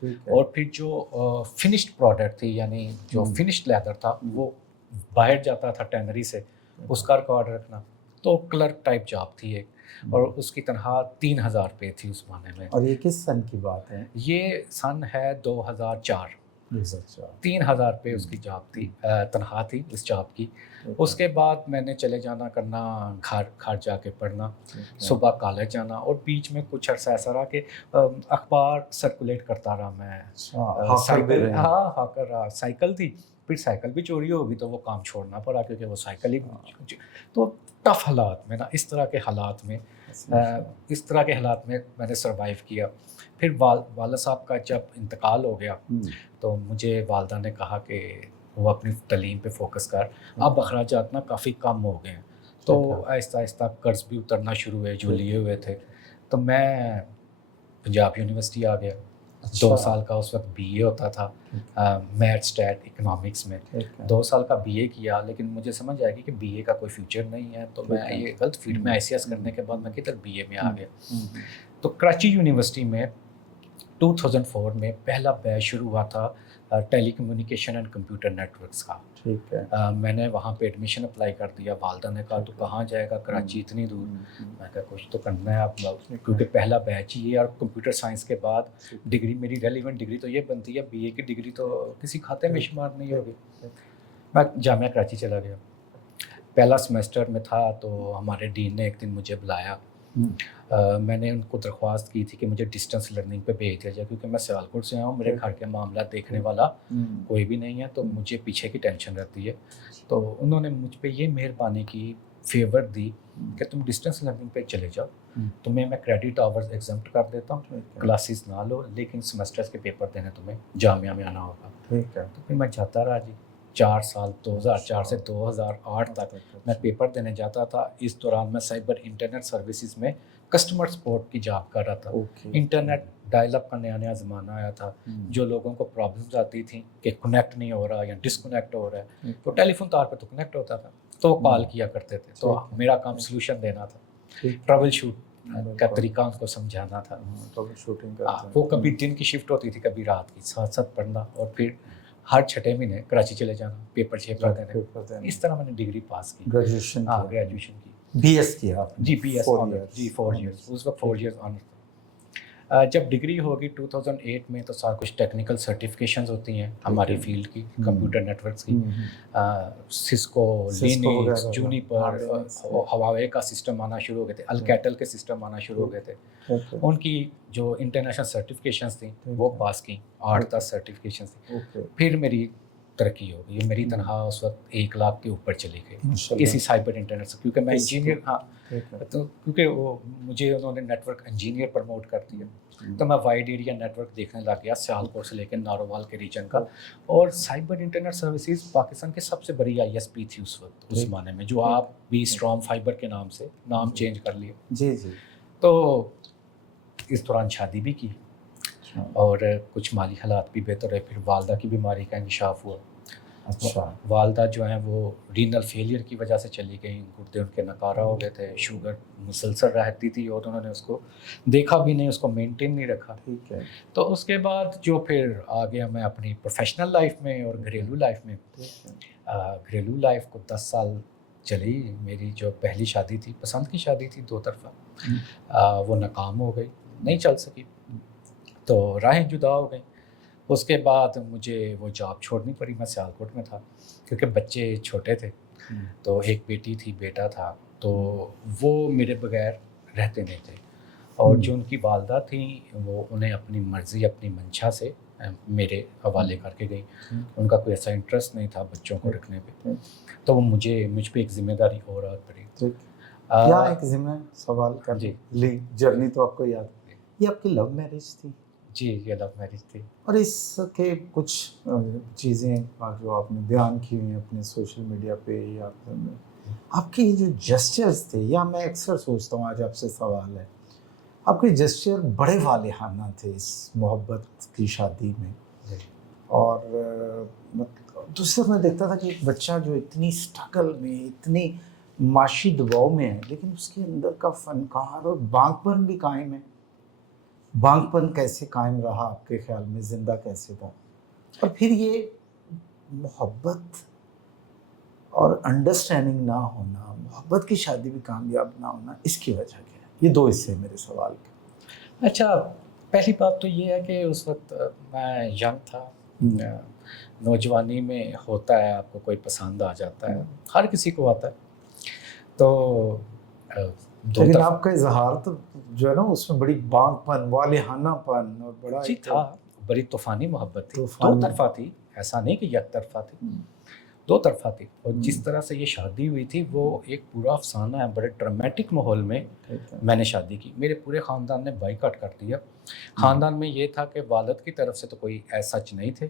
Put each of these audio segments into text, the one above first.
ٹھیک ہے. اور پھر جو فنشڈ پروڈکٹ تھی یعنی جو فنشڈ لیدر تھا وہ باہر جاتا تھا ٹینری سے اس کا ریکارڈ رکھنا. تو کلرک ٹائپ جاب تھی ایک اور اس کی تنخواہ 3,000 روپے تھی اس زمانے میں. اور یہ کس سن کی بات ہے؟ یہ سن ہے 2004. 2004. 3,000 روپے اس کی جاب تھی, تنخواہ تھی اس جاب کی. اس کے بعد میں نے چلے جانا کرنا گھر جا کے پڑھنا, صبح کالج جانا, اور بیچ میں کچھ عرصہ ایسا رہا کہ اخبار سرکولیٹ کرتا رہا میں. ہاں ہاکر رہا. سائیکل تھی, پھر سائیکل بھی چوری ہوگی تو وہ کام چھوڑنا پڑا کیونکہ وہ سائیکل ہی. تو ٹف حالات میں نا اس طرح کے حالات میں میں نے سروائیو کیا. پھر والد صاحب کا جب انتقال ہو گیا تو مجھے والدہ نے کہا کہ وہ اپنی تعلیم پہ فوکس کر, اب اخراجات نا کافی کم ہو گئے ہیں. تو آہستہ آہستہ قرض بھی اترنا شروع ہوئے جو لیے ہوئے تھے. تو میں پنجاب یونیورسٹی آ گیا. 2 سال کا اس وقت بی اے ہوتا تھا میتھ اسٹیٹ اکنامکس میں. 2 سال کا بی اے کیا, لیکن مجھے سمجھ آئے گی کہ بی اے کا کوئی فیوچر نہیں ہے. تو میں یہ غلط فیلڈ میں آئی سی ایس کرنے کے بعد میں کدھر بی اے میں آ گیا. تو کراچی یونیورسٹی میں 2004 میں پہلا بیچ شروع ہوا تھا ٹیلی کمیونیکیشن اینڈ کمپیوٹر نیٹورکس کا. ٹھیک ہے. میں نے وہاں پہ ایڈمیشن اپلائی کر دیا. والدہ نے کہا تو کہاں جائے گا, کراچی اتنی دور. میں کہا کچھ تو کرنا ہے اب, کیونکہ پہلا بیچ ہی ہے اور کمپیوٹر سائنس کے بعد ڈگری میری ریلیونٹ ڈگری تو یہ بنتی ہے, بی اے کی ڈگری تو کسی کھاتے میں شمار نہیں ہوگی. میں جامعہ کراچی چلا گیا. پہلا سمیسٹر میں تھا تو ہمارے ڈین نے ایک دن مجھے بلایا. میں نے ان کو درخواست کی تھی کہ مجھے ڈسٹینس لرننگ پہ بھیج دیا جائے کیونکہ میں سیالکوٹ سے ہوں, میرے گھر کے معاملات دیکھنے والا کوئی بھی نہیں ہے, تو مجھے پیچھے کی ٹینشن رہتی ہے. تو انہوں نے مجھ پہ یہ مہربانی کی, فیور دی کہ تم ڈسٹینس لرننگ پہ چلے جاؤ, تمہیں میں کریڈٹ آورز ایگزمپٹ کر دیتا ہوں, کلاسز نہ لو, لیکن سیمسٹرز کے پیپر دینے تمہیں جامعہ میں آنا ہوگا. ٹھیک ہے. تو پھر میں جاتا رہا جی 4 سال, 2004 سے 2008 تک میں پیپر دینے جاتا تھا. اس دوران میں سائبر انٹرنیٹ سروسز میں کسٹمر سپورٹ کی جاب کر رہا تھا. انٹرنیٹ ڈائل اپ کا نیا زمانہ آیا تھا. جو لوگوں کو پرابلمز آتی تھیں کہ کنیکٹ نہیں ہو رہا یا ڈسکنیکٹ ہو رہا ہے, تو ٹیلی فون تار پہ تو کنیکٹ ہوتا تھا, تو کال کیا کرتے تھے. تو میرا کام سلوشن دینا تھا, ٹربل شوٹ کا طریقہ ان کو سمجھانا تھا. وہ کبھی دن کی شفٹ ہوتی تھی, کبھی رات کی, ساتھ ساتھ پڑھنا, اور پھر ہر 6 مہینے کراچی چلے جانا, پیپر دینے. اس طرح میں نے ڈگری پاس کی, گریجویشن. ہاں گریجویشن کی. بی ایس کیا جی, بی ایس جی 4 ایئرس, اس وقت 4 ایئرس آنر تھا. جب ڈگری ہوگی 2008 میں تو سارا کچھ ٹیکنیکل سرٹیفکیشنز ہوتی ہیں ہماری فیلڈ کی, کمپیوٹر نیٹورکس کی. سسکو, لینکس, جونیپر, ہواوے کا سسٹم آنا شروع ہو گئے تھے, الکیٹل کے سسٹم آنا شروع ہو گئے تھے. ان کی جو انٹرنیشنل سرٹیفکیشنز تھیں وہ پاس کی, 8-10 سرٹیفکیشنز تھیں. پھر میری ترقی ہو گئی. میری تنخواہ اس وقت 1 لاکھ کے اوپر چلی گئی اسی سائبر انٹرنیٹ سے, کیونکہ میں انجینئر, ہاں تو کیونکہ وہ مجھے انہوں نے نیٹ ورک انجینئر پروموٹ کر دیا. تو میں وائڈ ایریا نیٹ ورک دیکھنے لگ گیا, سیالکوٹ سے لے کے نارووال کے ریجن کا. اور سائبر انٹرنیٹ سروسز پاکستان کی سب سے بڑی آئی ایس پی تھی اس وقت, اس زمانے میں, جو آپ بھی اسٹرام فائبر کے نام سے نام چینج کر لیے. جی جی. تو اس دوران شادی بھی کی اور کچھ مالی حالات بھی بہتر رہے. پھر والدہ کی بیماری کا انکشاف ہوا. اچھا. والدہ جو ہیں وہ رینل فیلئر کی وجہ سے چلی گئیں, گردے ان کے نکارہ ہو گئے تھے, شوگر مسلسل رہتی تھی اور انہوں نے اس کو دیکھا بھی نہیں, اس کو مینٹین نہیں رکھا. ٹھیک ہے. تو اس کے بعد جو پھر آ گیا میں اپنی پروفیشنل لائف میں اور گھریلو لائف میں. گھریلو لائف کو 10 سال چلی. میری جو پہلی شادی تھی, پسند کی شادی تھی 2 طرفہ, وہ ناکام ہو گئی, نہیں چل سکی, تو راہیں جدا ہو گئیں. اس کے بعد مجھے وہ جاب چھوڑنی پڑی. میں سیالکوٹ میں تھا کیونکہ بچے چھوٹے تھے, تو ایک بیٹی تھی, بیٹا تھا, تو وہ میرے بغیر رہتے نہیں تھے. اور جو ان کی والدہ تھیں وہ انہیں اپنی مرضی, اپنی منشا سے میرے حوالے کر کے گئیں. ان کا کوئی ایسا انٹرسٹ نہیں تھا بچوں کو رکھنے پہ, تو وہ مجھ پہ ایک ذمہ داری اور آ پڑی. کیا ایک ذمہ سوال کر جی لی جرنی تو آپ کو یاد ہے, یہ آپ کی لو میرج تھی؟ جی, یہ لو میرج تھی. اور اس کے کچھ چیزیں جو آپ نے بیان کی ہوئی ہیں اپنے سوشل میڈیا پہ, یا آپ کے جو جسچرز تھے, یا میں اکثر سوچتا ہوں, آج آپ سے سوال ہے, آپ کے جسچر بڑے والہانہ تھے اس محبت کی شادی میں. اور دوسرا میں دیکھتا تھا کہ ایک بچہ جو اتنی اسٹرگل میں, اتنی معاشی دباؤ میں ہے, لیکن اس کے اندر کا فنکار اور بانک پن بھی قائم ہے. بانگ پن کیسے قائم رہا آپ کے خیال میں، زندہ کیسے تھا؟ اور پھر یہ محبت اور انڈرسٹینڈنگ نہ ہونا، محبت کی شادی بھی کامیاب نہ ہونا، اس کی وجہ کیا ہے؟ یہ دو حصے ہیں میرے سوال کے۔ اچھا، پہلی بات تو یہ ہے کہ اس وقت میں ینگ تھا، نوجوانی میں ہوتا ہے آپ کو کوئی پسند آ جاتا ہے، ہر کسی کو آتا ہے، تو لیکن آپ کا اظہار تو جو ہے نا اس میں بڑی بانگ پن، والہانہ پن اور بڑا جی تھا، بڑی طوفانی محبت تھی، دو طرفہ تھی، ایسا نہیں کہ یک طرفہ تھی، دو طرفہ تھی۔ اور جس طرح سے یہ شادی ہوئی تھی وہ ایک پورا افسانہ ہے، بڑے ڈرامیٹک ماحول میں میں نے شادی کی۔ میرے پورے خاندان نے بائیکاٹ کر دیا۔ خاندان میں یہ تھا کہ والد کی طرف سے تو کوئی ایسا سچ نہیں تھے،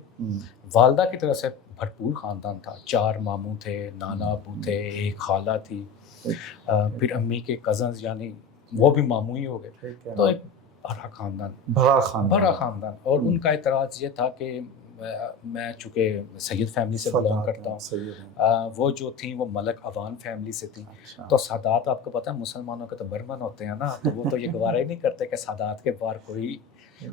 والدہ کی طرف سے بھرپور خاندان تھا، 4 ماموں تھے، نانا ابو تھے، ایک خالہ تھی، پھر امی کے کزنز یعنی وہ بھی ماموں ہی ہو گئے، تو ایک بڑا خاندان۔ اور ان کا اعتراض یہ تھا کہ میں چونکہ سید فیملی سے بلانگ کرتا ہوں، وہ جو تھیں وہ ملک عوان فیملی سے تھیں، تو سادات آپ کو پتہ ہے مسلمانوں کے تو برمن ہوتے ہیں نا، تو وہ تو یہ گوارہ ہی نہیں کرتے کہ سادات کے باہر کوئی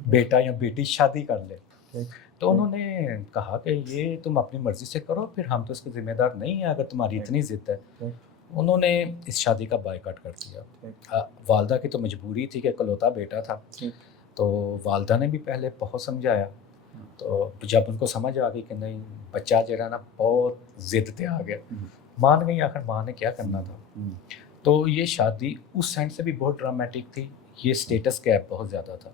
بیٹا یا بیٹی شادی کر لے۔ تو انہوں نے کہا کہ یہ تم اپنی مرضی سے کرو، پھر ہم تو اس کے ذمہ دار نہیں ہیں اگر تمہاری اتنی ضد ہے۔ انہوں نے اس شادی کا بائیکاٹ کر دیا۔ والدہ کی تو مجبوری تھی کہ اکلوتا بیٹا تھا، تو والدہ نے بھی پہلے بہت سمجھایا، تو جب ان کو سمجھ آ گئی کہ نہیں بچہ جو ہے نا بہت ضد پہ آ گیا، مان گئی، آخر ماں نے کیا کرنا تھا۔ تو یہ شادی اس سینس سے بھی بہت ڈرامیٹک تھی، یہ سٹیٹس گیپ بہت زیادہ تھا۔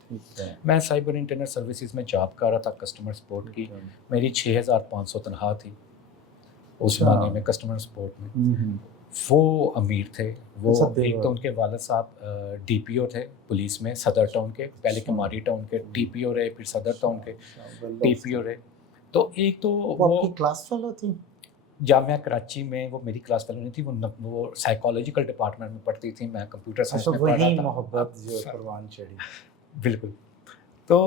میں سائبر انٹرنیٹ سروسز میں جاب کر رہا تھا، کسٹمر سپورٹ کی، میری 6500 تنخواہ تھی اس معنی میں کسٹمر سپورٹ میں۔ وہ امیر تھے، وہ ایک تو ان کے والد صاحب ڈی پی او تھے پولیس میں صدر ٹاؤن کے، پہلے کماری ٹاؤن کے ڈی پی او رہے، پھر صدر ٹاؤن کے ڈی پی او رہے۔ تو ایک تو وہ کلاس فیلو تھی جامعہ کراچی میں، وہ میری کلاس فیلو نہیں تھی، وہ سائیکالوجیکل ڈپارٹمنٹ میں پڑھتی تھی، میں کمپیوٹر سائنس میں پڑھ رہا تھا۔ محبت جو قربان چڑھی، بالکل۔ تو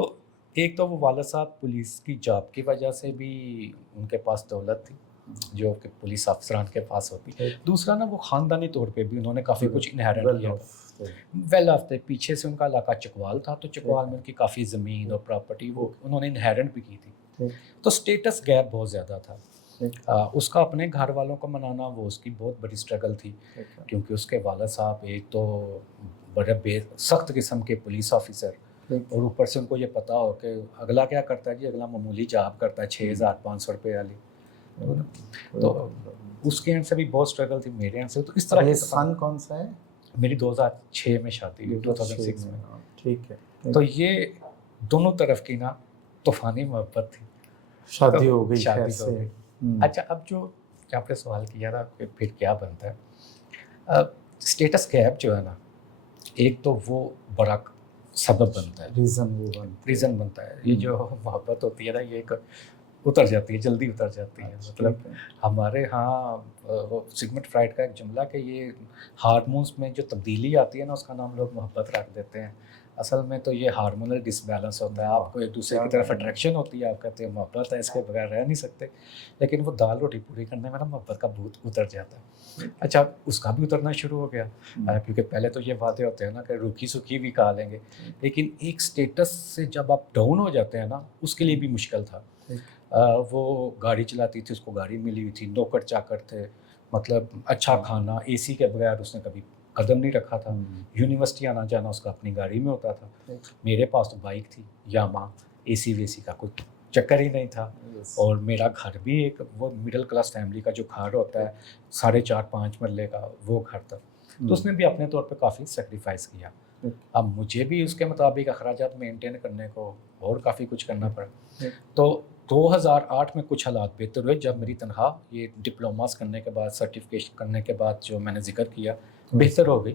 ایک تو وہ والد صاحب پولیس کی جاب کی وجہ سے بھی ان کے پاس دولت تھی جو کہ پولیس افسران کے پاس ہوتی، دوسرا نا وہ خاندانی طور پہ بھی انہوں نے کافی کچھ انہیرنٹ کیا تھا، ویل آف تھے، پیچھے سے ان کا علاقہ چکوال تھا، تو چکوال میں ان کی کافی زمین اور پراپرٹی وہ انہوں نے انہیرنٹ بھی کی تھی، تو سٹیٹس گیپ بہت زیادہ تھا۔ اس کا اپنے گھر والوں کو منانا وہ اس کی بہت بڑی سٹرگل تھی، کیونکہ اس کے والد صاحب ایک تو بڑے سخت قسم کے پولیس آفیسر، اور اوپر سے ان کو یہ پتا ہو کہ اگلا کیا کرتا ہے جی، اگلا معمولی جاب کرتا ہے 6500 روپے والی، تو اس کے اینڈ سے بھی بہت سٹرگل تھی، میرے اینڈ سے۔ تو اس طرح کے سن کون سا ہے؟ میری 2006 میں شادی ہوئی، 2006 میں۔ ٹھیک ہے، تو یہ دونوں طرف کی نا طوفانی محبت تھی، شادی ہو گئی، شادی ہو گئی۔ اچھا، اب جو آپ نے سوال کیا نا کہ پھر کیا بنتا ہے، سٹیٹس گیپ جو ہے نا، ایک تو وہ بڑا سبب بنتا ہے، ریزن بنتا ہے۔ یہ جو محبت ہوتی ہے نا، یہ ایک اتر جاتی ہے، جلدی اتر جاتی ہے۔ مطلب ہمارے ہاں وہ سگمنڈ فرائڈ کا ایک جملہ کہ یہ ہارمونس میں جو تبدیلی آتی ہے نا، اس کا نام لوگ محبت رکھ دیتے ہیں۔ اصل میں تو یہ ہارمونل ڈس بیلنس ہوتا ہے، آپ کو ایک دوسرے کی طرف اٹریکشن ہوتی ہے، آپ کہتے ہیں محبت ہے، اس کے بغیر رہ نہیں سکتے، لیکن وہ دال روٹی پوری کرنے میں نا محبت کا بھوت اتر جاتا ہے۔ اچھا، اس کا بھی اترنا شروع ہو گیا، کیونکہ پہلے تو یہ وعدے ہوتے ہیں نا کہ روکھی سکھی بھی کھا لیں گے، لیکن ایک سٹیٹس سے جب آپ ڈاؤن ہو جاتے ہیں نا، اس کے لیے بھی مشکل تھا۔ وہ گاڑی چلاتی تھی، اس کو گاڑی ملی ہوئی تھی، نوکر چاکر تھے، مطلب اچھا کھانا، اے سی کے بغیر اس نے کبھی قدم نہیں رکھا تھا، یونیورسٹی آنا جانا اس کا اپنی گاڑی میں ہوتا تھا، میرے پاس تو بائک تھی یاما، اے سی وے سی کا کوئی چکر ہی نہیں تھا، اور میرا گھر بھی ایک وہ مڈل کلاس فیملی کا جو گھر ہوتا ہے 4.5-5 مرلے کا، وہ گھر تھا، تو اس نے بھی اپنے طور پہ کافی سیکریفائس کیا۔ اب مجھے بھی اس کے مطابق اخراجات مینٹین کرنے کو اور کافی کچھ کرنا پڑا، تو 2008 میں کچھ حالات بہتر ہوئے جب میری تنخواہ یہ ڈپلوماز کرنے کے بعد، سرٹیفکیشن کرنے کے بعد جو میں نے ذکر کیا بہتر ہو گئی،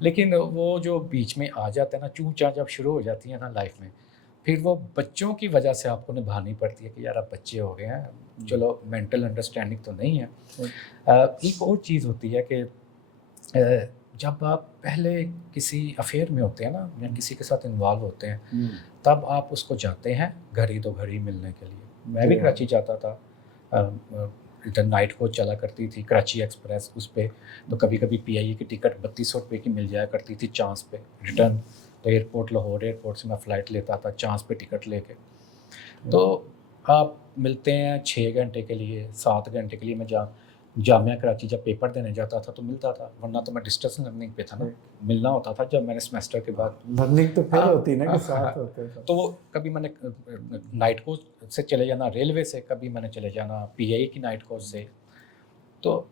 لیکن وہ جو بیچ میں آ جاتا ہے نا، چوں چاں جب شروع ہو جاتی ہے نا لائف میں، پھر وہ بچوں کی وجہ سے آپ کو نبھانی پڑتی ہے کہ یار اب بچے ہو گئے ہیں، چلو مینٹل انڈرسٹینڈنگ تو نہیں ہے۔ ایک اور چیز ہوتی ہے کہ جب آپ پہلے کسی افیئر میں ہوتے ہیں نا، یا کسی کے ساتھ انوالو ہوتے ہیں، تب آپ اس کو جاتے ہیں گھڑی دو گھڑی ملنے کے لیے۔ میں بھی کراچی جاتا تھا، ادھر نائٹ کوچ چلا کرتی تھی کراچی ایکسپریس، اس پہ تو کبھی کبھی پی آئی اے کی ٹکٹ 3200 روپے کی مل جایا کرتی تھی چانس پہ ریٹرن، تو ایئرپورٹ لاہور ایئرپورٹ سے میں فلائٹ لیتا تھا چانس پہ ٹکٹ لے کے. تو آپ ملتے ہیں 6 گھنٹے کے لیے 7 گھنٹے کے لیے. میں جامعہ کراچی جب پیپر دینے جاتا تھا تو ملتا تھا, ورنہ تو میں ڈسٹنس لرننگ پہ تھا نا. ملنا ہوتا تھا جب میں نے سیمسٹر کے بعد لرننگ تو پھر ہوتی نا کہ ساتھ ہوتے تھے. تو وہ کبھی میں نے نائٹ کوچ سے چلے جانا ریلوے سے, کبھی میں نے چلے جانا پی آئی کی نائٹ کوچ سے. تو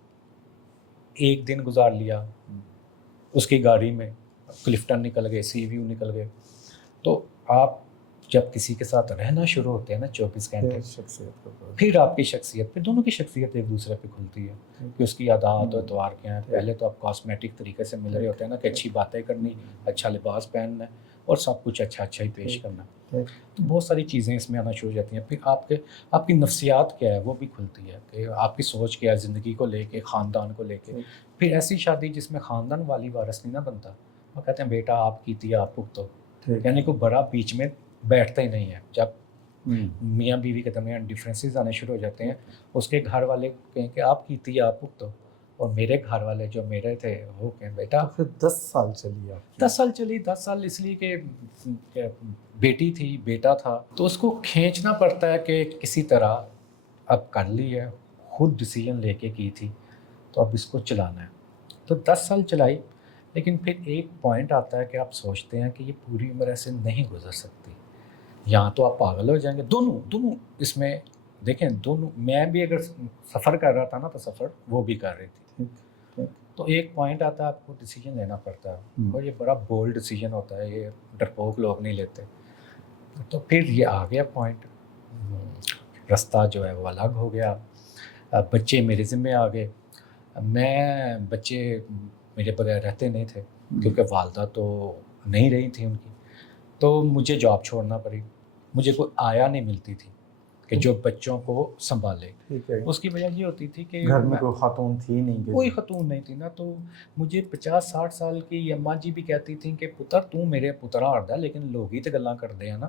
ایک دن گزار لیا اس کی گاڑی میں, کلفٹن نکل گئے, سی ویو نکل گئے. تو آپ جب کسی کے ساتھ رہنا شروع ہوتے ہیں نا 24 گھنٹے, شخصیت کو پھر آپ کی شخصیت پھر دونوں کی شخصیت ایک دوسرے پہ کھلتی ہے کہ اس کی عادات و اتوار کیا ہیں. پہلے تو آپ کاسمیٹک طریقے سے مل رہے ہوتے ہیں نا کہ اچھی باتیں کرنی, اچھا لباس پہننا اور سب کچھ اچھا ہی پیش کرنا. تو بہت ساری چیزیں اس میں آنا شروع ہو جاتی ہیں. پھر آپ کی نفسیات کیا ہے وہ بھی کھلتی ہے کہ آپ کی سوچ کیا ہے زندگی کو لے کے, خاندان کو لے کے. پھر ایسی شادی جس میں خاندان والی وارث نہیں نہ بنتا, وہ کہتے ہیں بیٹا آپ کیتی آپ بھگتو, یعنی کوئی بڑا بیچ میں بیٹھتا ہی نہیں ہے. جب میاں بیوی کے درمیان ڈفرینسز آنے شروع ہو جاتے ہیں, اس کے گھر والے کہیں کہ آپ کیتی آپ بھگتو, اور میرے گھر والے جو میرے تھے وہ کہیں بیٹا. پھر 10 سال چلی آپ 10 سال چلی. 10 سال اس لیے کہ بیٹی تھی بیٹا تھا, تو اس کو کھینچنا پڑتا ہے کہ کسی طرح اب کر لی ہے, خود ڈیسیجن لے کے کی تھی, تو اب اس کو چلانا ہے. تو 10 سال چلائی, لیکن پھر ایک پوائنٹ آتا ہے کہ آپ سوچتے ہیں کہ یہ پوری عمر ایسے نہیں گزر سکتی, یہاں تو آپ پاگل ہو جائیں گے. دونوں اس میں دیکھیں, دونوں میں بھی اگر سفر کر رہا تھا نا تو سفر وہ بھی کر رہی تھی. تو ایک پوائنٹ آتا ہے آپ کو ڈیسیجن لینا پڑتا ہے, اور یہ بڑا بولڈ ڈیسیجن ہوتا ہے, یہ ڈرپوک لوگ نہیں لیتے. تو پھر یہ آ گیا پوائنٹ, رستہ جو ہے وہ الگ ہو گیا. بچے میرے ذمہ آ گئے. میں بچے میرے بغیر رہتے نہیں تھے کیونکہ والدہ تو نہیں رہی تھی ان کی, تو مجھے جاب چھوڑنا پڑی. مجھے کوئی آیا نہیں ملتی تھی کہ جو بچوں کو سنبھالے. اس کی وجہ یہ ہوتی تھی کہ گھر میں کوئی خاتون تھی نہیں, کوئی خاتون نہیں تھی نا. تو مجھے 50-60 سال کی اماں جی بھی کہتی تھیں کہ پتر تو میرے پترا ہردا, لیکن لوگ ہی تو گلاں کرتے ہیں نا,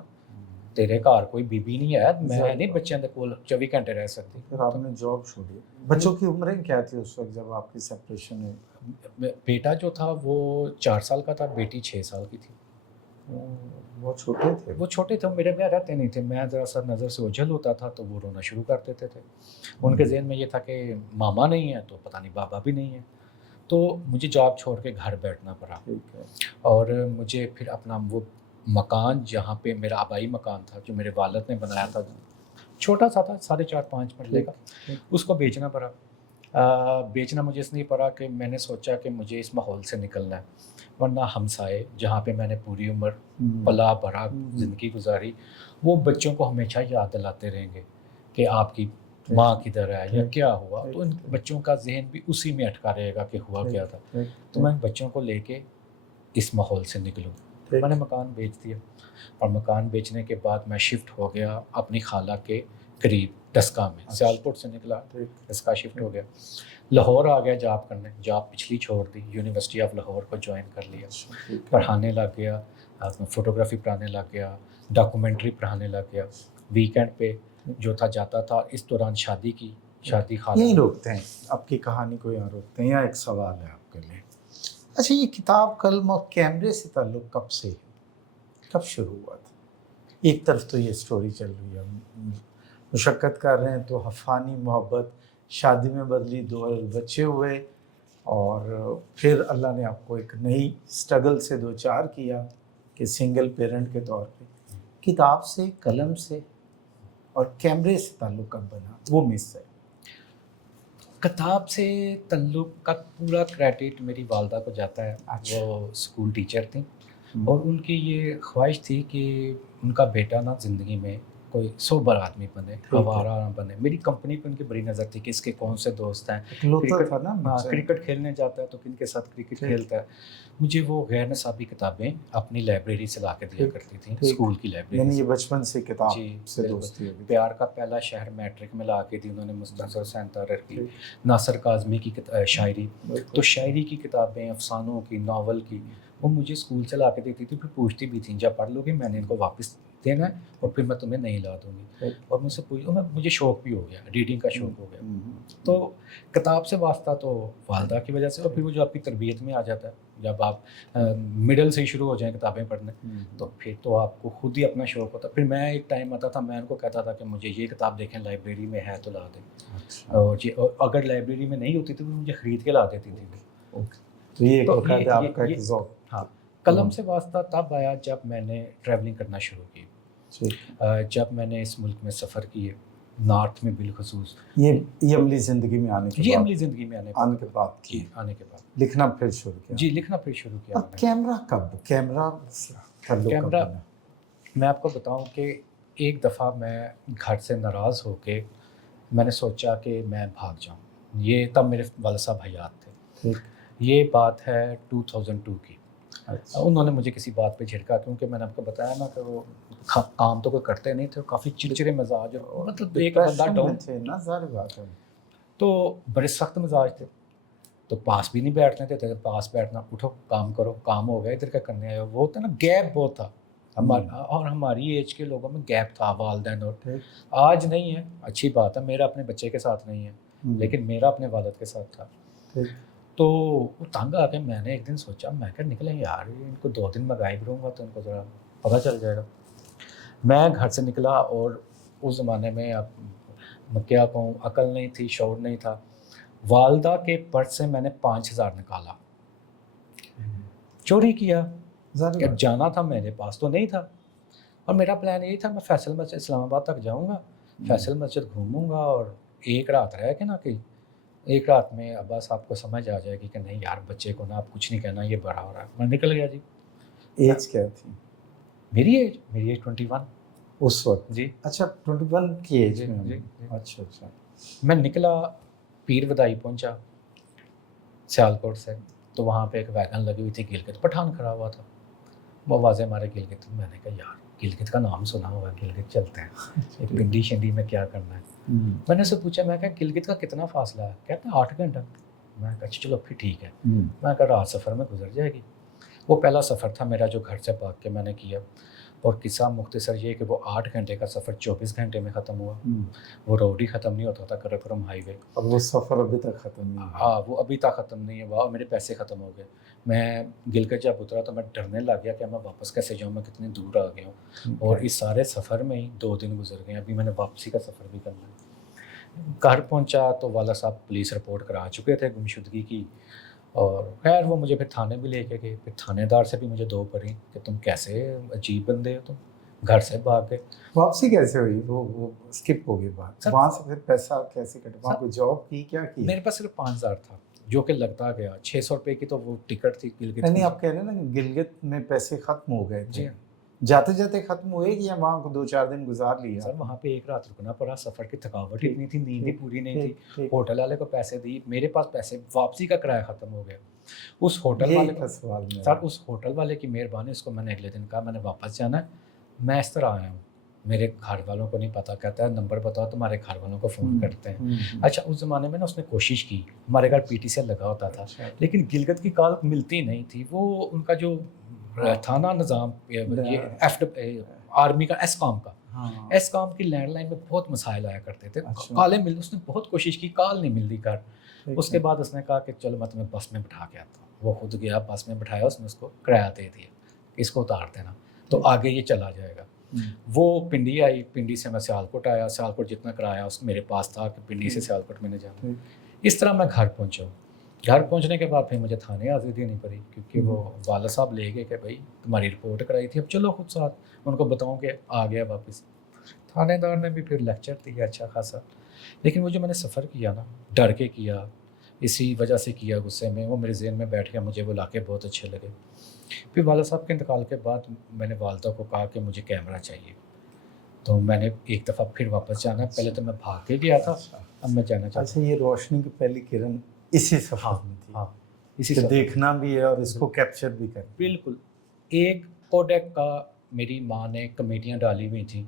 تیرے گھر کوئی بیبی نہیں ہے, میں نہیں بچوں کے کول 24 گھنٹے رہ سکتی. پھر آپ نے جاب چھوڑی. بچوں کی عمریں کیا تھی اس وقت جب آپ کی سپریشن ہوئی؟ بیٹا جو تھا وہ 4 سال کا تھا, بیٹی 6 سال کی تھی. وہ چھوٹے تھے. وہ چھوٹے تھے, میرے بغیر رہتے نہیں تھے. میں ذرا سا نظر سے اوجھل ہوتا تھا تو وہ رونا شروع کر دیتے تھے. ان کے ذہن میں یہ تھا کہ ماما نہیں ہے تو پتہ نہیں بابا بھی نہیں ہے. تو مجھے جاب چھوڑ کے گھر بیٹھنا پڑا. اور مجھے پھر اپنا وہ مکان جہاں پہ میرا آبائی مکان تھا جو میرے والد نے بنایا تھا, چھوٹا سا تھا 4.5-5 مرلے کا, اس کو بیچنا پڑا. بیچنا مجھے اس لیے پڑا کہ میں نے سوچا کہ مجھے اس ماحول سے نکلنا ہے, ورنہ ہمسائے جہاں پہ میں نے پوری عمر پلا بڑا زندگی گزاری, وہ بچوں کو ہمیشہ یاد دلاتے رہیں گے کہ آپ کی ماں کدھر ہے یا کیا ہوا. تو ان بچوں کا ذہن بھی اسی میں اٹکا رہے گا کہ ہوا کیا تھا. تو میں بچوں کو لے کے اس ماحول سے نکلوں. میں نے مکان بیچ دیا, اور مکان بیچنے کے بعد میں شفٹ ہو گیا اپنی خالہ کے قریب ڈسکا میں. سیالکوٹ سے نکلا ڈسکا شفٹ ہو گیا. لاہور آ گیا جاب کرنے. جاب پچھلی چھوڑ دی, یونیورسٹی آف لاہور کو جوائن کر لیا. پڑھانے لگ گیا, فوٹوگرافی پڑھانے لگ گیا, ڈاکومنٹری پڑھانے لگ گیا. ویکینڈ پہ جو تھا جاتا تھا. اس دوران شادی خالہ. یہیں روکتے ہیں آپ کی کہانی کو, یہاں روکتے ہیں. یہاں ایک سوال ہے آپ کے لیے. اچھا, یہ کتاب قلم اور کیمرے سے تعلق کب سے ہے, کب شروع ہوا تھا؟ ایک طرف تو یہ سٹوری چل رہی ہے, مشقت کر رہے ہیں, تو حفانی محبت شادی میں بدلی, 2 بچے ہوئے, اور پھر اللہ نے آپ کو ایک نئی سٹرگل سے دوچار کیا کہ سنگل پیرنٹ کے طور پہ. کتاب سے, قلم سے اور کیمرے سے تعلق کب بنا, وہ مس ہے. کتاب سے تعلق کا پورا کریڈٹ میری والدہ کو جاتا ہے. وہ اسکول ٹیچر تھیں, اور ان کی یہ خواہش تھی کہ ان کا بیٹا نا زندگی میں کوئی سوبر آدمی بنے, آوارہ نہ بنے. میری کمپنی پہ ان کی بڑی نظر تھی کہ اس کے کون سے دوست ہیں. کرکٹ کھیلنے جاتا ہے تو کن کے ساتھ کرکٹ کھیلتا ہے. مجھے وہ غیر نصابی کتابیں اپنی لائبریری سے لا کے دیا کرتی تھیں, اسکول کی لائبریری. یعنی یہ بچپن سے کتاب سے دوستی ہے. پیار کا پہلا شہر میٹرک میں لا کے دی انہوں نے, مختصر سینتر کی, ناصر کاظمی کی شاعری. تو شاعری کی کتابیں, افسانوں کی, ناول کی, وہ مجھے اسکول سے لا کے دیتی تھی. پھر پوچھتی بھی تھیں جب پڑھ لو گے. میں نے ان کو واپس دینا ہے اور پھر میں تمہیں نہیں لا دوں گی. اور مجھ سے پوچھ مجھے شوق بھی ہو گیا, ریڈنگ کا شوق ہو گیا. تو کتاب سے واسطہ تو والدہ کی وجہ سے, اور پھر وہ جو آپ کی تربیت میں آ جاتا ہے, جب آپ مڈل سے ہی شروع ہو جائیں کتابیں پڑھنے تو پھر تو آپ کو خود ہی اپنا شوق ہوتا ہے. پھر میں ایک ٹائم آتا تھا, میں ان کو کہتا تھا کہ مجھے یہ کتاب دیکھیں لائبریری میں ہے تو لا دیں, اور اگر لائبریری میں نہیں ہوتی تھی تو مجھے خرید کے لا دیتی تھی. تو یہ آپ کا ایک ذوق. ہاں, قلم سے واسطہ تب آیا جب میں نے ٹریولنگ کرنا شروع کی, جب میں نے اس ملک میں سفر کیے, نارتھ میں بالخصوص. یہ عملی زندگی میں آنے کے بعد, یہ عملی زندگی میں آنے کے بعد لکھنا پھر شروع کیا. جی, لکھنا پھر شروع کیا. کیمرہ کب, کیمرہ میں آپ کو بتاؤں کہ ایک دفعہ میں گھر سے ناراض ہو کے میں نے سوچا کہ میں بھاگ جاؤں. یہ تب میرے والد صاحب حیات تھے. یہ بات ہے 2002 کی. انہوں نے مجھے کسی بات پہ جھڑکا, کیونکہ میں نے آپ کو بتایا نا کہ وہ کام تو کوئی کرتے نہیں تھے, کافی چڑچڑے مزاج, مطلب ایک بندہ ڈاؤن تھے نا, ظاہر بات ہے. تو بڑے سخت مزاج تھے, تو پاس بھی نہیں بیٹھنے دیتے. پاس بیٹھنا, اٹھو کام کرو, کام ہو گیا, ادھر کیا کرنے آئے ہو. وہ ہوتا ہے نا, گیپ بہت تھا اور ہماری ایج کے لوگوں میں گیپ تھا والدین اور. آج نہیں ہے, اچھی بات ہے, میرا اپنے بچے کے ساتھ نہیں ہے, لیکن میرا اپنے والد کے ساتھ تھا. تو وہ تنگ آ کے میں نے ایک دن سوچا, میں کہ نکلیں یار, ان کو 2 دن میں غائب رہوں گا تو ان کو ذرا پتہ چل جائے گا. میں گھر سے نکلا, اور اس زمانے میں اب میں کیا کہوں, عقل نہیں تھی, شعور نہیں تھا. والدہ کے پرس سے میں نے 5,000 نکالا, چوری کیا. جانا تھا, میرے پاس تو نہیں تھا, اور میرا پلان یہی تھا میں فیصل مسجد اسلام آباد تک جاؤں گا, فیصل مسجد گھوموں گا, اور ایک رات رہ کے نا, کہ ایک رات میں ابا صاحب کو سمجھ آ جائے گی کہ نہیں یار بچے کو نا آپ کچھ نہیں کہنا, یہ بڑا ہو رہا ہے. میں نکل گیا جی. ایج کیا تھی میری ایج 21 اس وقت؟ جی. اچھا 21 کی ایج میں. جی. اچھا. میں نکلا, پیر ودائی پہنچا سیالکوٹ سے, تو وہاں پہ ایک ویگن لگی ہوئی تھی, گلگت پٹھان کھڑا ہوا تھا. وہ آوازیں مارے گلگت. میں نے کہا یار گلگت کا نام سنا ہوا, گلگت چلتے ہیں, پنڈی شنڈی میں کیا کرنا ہے. میں نے اسے پوچھا, میں کہا گلگت کا کتنا فاصلہ ہے؟ کہتے ہیں 8 گھنٹہ. میں کہا چلو پھر ٹھیک ہے. میں کہا رات سفر میں گزر جائے گی. وہ پہلا سفر تھا میرا جو گھر سے بھاگ کے میں نے کیا, اور قصہ مختصر یہ کہ وہ 8 گھنٹے کا سفر 24 گھنٹے میں ختم ہوا. وہ روڈ ہی ختم نہیں ہوتا تھا, کراکرم ہائی وے. اب وہ سفر ابھی تک ختم نہیں ہوا. ہاں, وہ ابھی تک ختم نہیں ہوا, اور میرے پیسے ختم ہو گئے. میں گلگت جب اترا تو میں ڈرنے لگ گیا کہ میں واپس کیسے جاؤں, میں کتنی دور آ گیا ہوں. اور اس سارے سفر میں ہی 2 دن گزر گئے. ابھی میں نے واپسی کا سفر بھی کرنا ہے. گھر پہنچا تو والا صاحب پولیس رپورٹ کرا چکے تھے گمشدگی کی, اور خیر وہ مجھے پھر تھانے بھی لے کے گئے. پھر تھانے دار سے بھی مجھے 2 پڑھی کہ تم کیسے عجیب بندے ہو, تم گھر سے بھاگ گئے. واپسی کیسے ہوئی؟ وہ اسکپ ہو گئی بات. وہاں سے پھر پیسہ کیسے کٹا؟ وہاں کوئی جاب کی, کیا کی؟ میرے پاس صرف 5,000 تھا جو کہ لگتا گیا. 600 روپے کی تو وہ ٹکٹ تھی گلگت. نہیں, آپ کہہ رہے ہیں نا گلگت میں پیسے ختم ہو گئے تھے. جاتے جاتے ختم ہوئے کہ وہاں کو 2-4 دن گزار لیا؟ سر وہاں پہ ایک رات رکنا پڑا, سفر کی تھکاوٹ اتنی تھی, نیند ہی پوری نہیں تھی. ہوٹل والے کو پیسے دی, میرے پاس پیسے, واپسی کا کرایہ ختم ہو گیا. اس ہوٹل والے کا سوال میں سر, اس ہوٹل والے کی مہربانی, اس کو میں نے اگلے دن کہا میں نے واپس جانا ہے, میں اس طرح آیا ہوں, میرے گھر والوں کو نہیں پتا. کہتا ہے نمبر بتاؤ, تمہارے گھر والوں کو فون کرتے ہیں. اچھا اس زمانے میں نا اس نے کوشش کی, ہمارے گھر پی ٹی سی لگا ہوتا تھا, لیکن گلگت کی کال ملتی نہیں تھی. وہ ان کا جو تھا نا نظام, آرمی کا, ایس کام کی لینڈ لائن میں بہت مسائل آیا کرتے تھے, کالیں مل. اس نے بہت کوشش کی, کال نہیں ملتی کر. اس کے بعد اس نے کہا کہ چلو میں تمہیں بس میں بٹھا کے آتا ہوں. وہ خود گیا, بس میں بٹھایا, اس نے اس کو کرایہ دے دیا, اس کو اتار دینا تو آگے یہ چلا جائے گا. وہ پنڈی آئی, پنڈی سے میں سیالکوٹ آیا. سیالکوٹ جتنا کرایہ اس میرے پاس تھا کہ پنڈی سے سیالکوٹ میں نے جانا. اس طرح میں گھر پہنچا. گھر پہنچنے کے بعد پھر مجھے تھانے حاضری دینی پڑی, کیونکہ وہ والد صاحب لے گئے کہ بھائی تمہاری رپورٹ کرائی تھی, اب چلو خود ساتھ. ان کو بتاؤں کہ آ گیا واپس. تھانے دار نے بھی پھر لیکچر دیا اچھا خاصا, لیکن وہ جو میں نے سفر کیا نا, ڈر کے کیا, اسی وجہ سے کیا غصے میں, وہ میرے ذہن میں بیٹھ گیا. مجھے وہ علاقے بہت اچھے لگے. پھر والد صاحب کے انتقال کے بعد میں نے والدہ کو کہا کہ مجھے کیمرہ چاہیے, تو میں نے ایک دفعہ پھر واپس جانا. پہلے تو میں بھاگ کے گیا تھا, اب میں جانا چاہتا. اچھا, یہ روشنی کی پہلی کرن اسی سفر میں تھی. ہاں, اسی سے دیکھنا بھی ہے اور اس کو کیپچر بھی کرنا. بالکل. ایک کوڈیک کا میری ماں نے کمیٹیاں ڈالی ہوئی تھیں,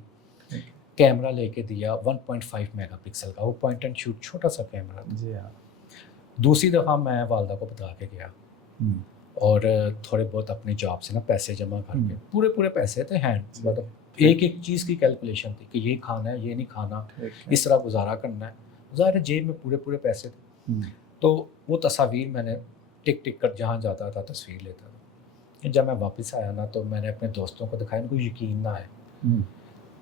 کیمرہ لے کے دیا 1.5 میگا پکسل کا, وہ پوائنٹ اینڈ شوٹ چھوٹا سا کیمرہ تھا. جی ہاں. دوسری دفعہ میں والدہ کو بتا کے گیا, اور تھوڑے بہت اپنی جاب سے نا پیسے جمع کر کے, پورے پیسے تھے ہینڈ, مطلب ایک ایک چیز کی کیلکولیشن تھی کہ یہ کھانا ہے، یہ نہیں کھانا، اس طرح گزارا کرنا ہے. ظاہر ہے جیب میں پورے پورے پیسے تھے. تو وہ تصاویر میں نے ٹک ٹک کر جہاں جاتا تھا تصویر لیتا تھا. جب میں واپس آیا نا تو میں نے اپنے دوستوں کو دکھایا، ان کو یقین نہ آئے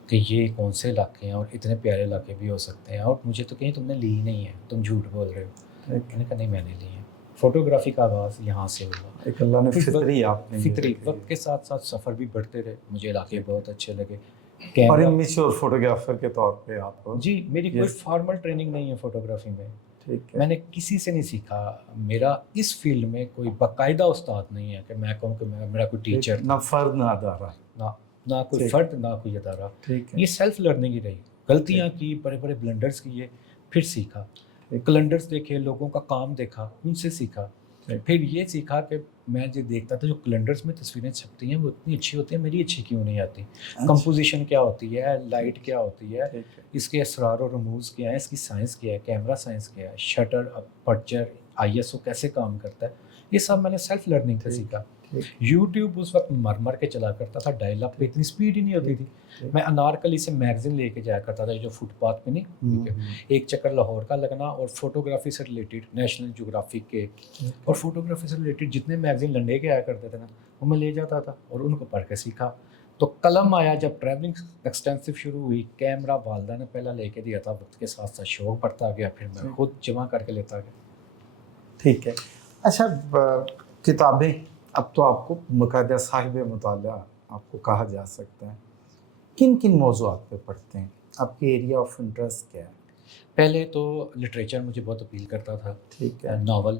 کہ یہ کون سے علاقے ہیں اور اتنے پیارے علاقے بھی ہو سکتے ہیں، اور مجھے تو کہیں تم نے لی ہی نہیں ہے، تم جھوٹ بول رہے ہو. میں نے کہا نہیں میں نے لی ہے. فوٹوگرافی کا آغاز یہاں سے ہوا. ایک اللہ نے فطری آپ نے فطری وقت کے ساتھ ساتھ سفر بھی بڑھتے رہے، مجھے علاقے بہت اچھے لگے. اور امیچور فوٹوگرافر کے طور پہ آپ جی میری کوئی فارمل ٹریننگ نہیں ہے فوٹوگرافی میں. ٹھیک ہے. میں نے کسی سے نہیں سیکھا. میرا اس فیلڈ میں کوئی باقاعدہ استاد نہیں ہے کہ میں کہوں کہ میرا کوئی ٹیچر، نہ فرد نہ ادارہ، نہ کوئی فرد نہ کوئی ادارہ. یہ سیلف لرننگ ہی رہی. غلطیاں کی، بڑے بڑے بلنڈرز کیے، پھر سیکھا. کیلنڈرز دیکھے، لوگوں کا کام دیکھا، ان سے سیکھا. پھر یہ سیکھا کہ میں جو دیکھتا تھا جو کیلنڈرز میں تصویریں چھپتی ہیں وہ اتنی اچھی ہوتی ہیں، میری اچھی کیوں نہیں آتی. کمپوزیشن کیا ہوتی ہے، لائٹ کیا ہوتی ہے، اس کے اسرار و رموز کیا ہیں، اس کی سائنس کیا ہے، کیمرہ سائنس کیا ہے، شٹر اپرچر ISO کیسے کام کرتا ہے. یہ سب میں نے سیلف لرننگ سے سیکھا. یوٹیوب اس وقت مر مر کے چلا کرتا تھا، ڈائل اپ پہ اتنی سپیڈ ہی نہیں ہوتی تھی. میں انارکلی سے میگزین لے کے جایا کرتا تھا جو فٹ پاتھ پہ نہیں، ایک چکر لاہور کا لگنا، اور فوٹوگرافی سے ریلیٹڈ نیشنل جغرافک کے اور فوٹوگرافی سے ریلیٹڈ جتنے میگزین لنڈے کے آیا کرتے تھے نا وہ میں لے جاتا تھا اور ان کو پڑھ کے سیکھا. تو قلم آیا جب ٹریولنگ ایکسٹینسو شروع ہوئی. کیمرہ والدہ نے پہلا لے کے دیا تھا، وقت کے ساتھ ساتھ شوق بڑھتا گیا، پھر میں خود جمع کر کے لیتا گیا. ٹھیک ہے. اچھا کتابیں، اب تو آپ کو باقاعدہ صاحب مطالعہ آپ کو کہا جا سکتا ہے. کن کن موضوعات پہ پڑھتے ہیں؟ آپ کے ایریا آف انٹرسٹ کیا ہے؟ پہلے تو لٹریچر مجھے بہت اپیل کرتا تھا. ٹھیک ہے. ناول،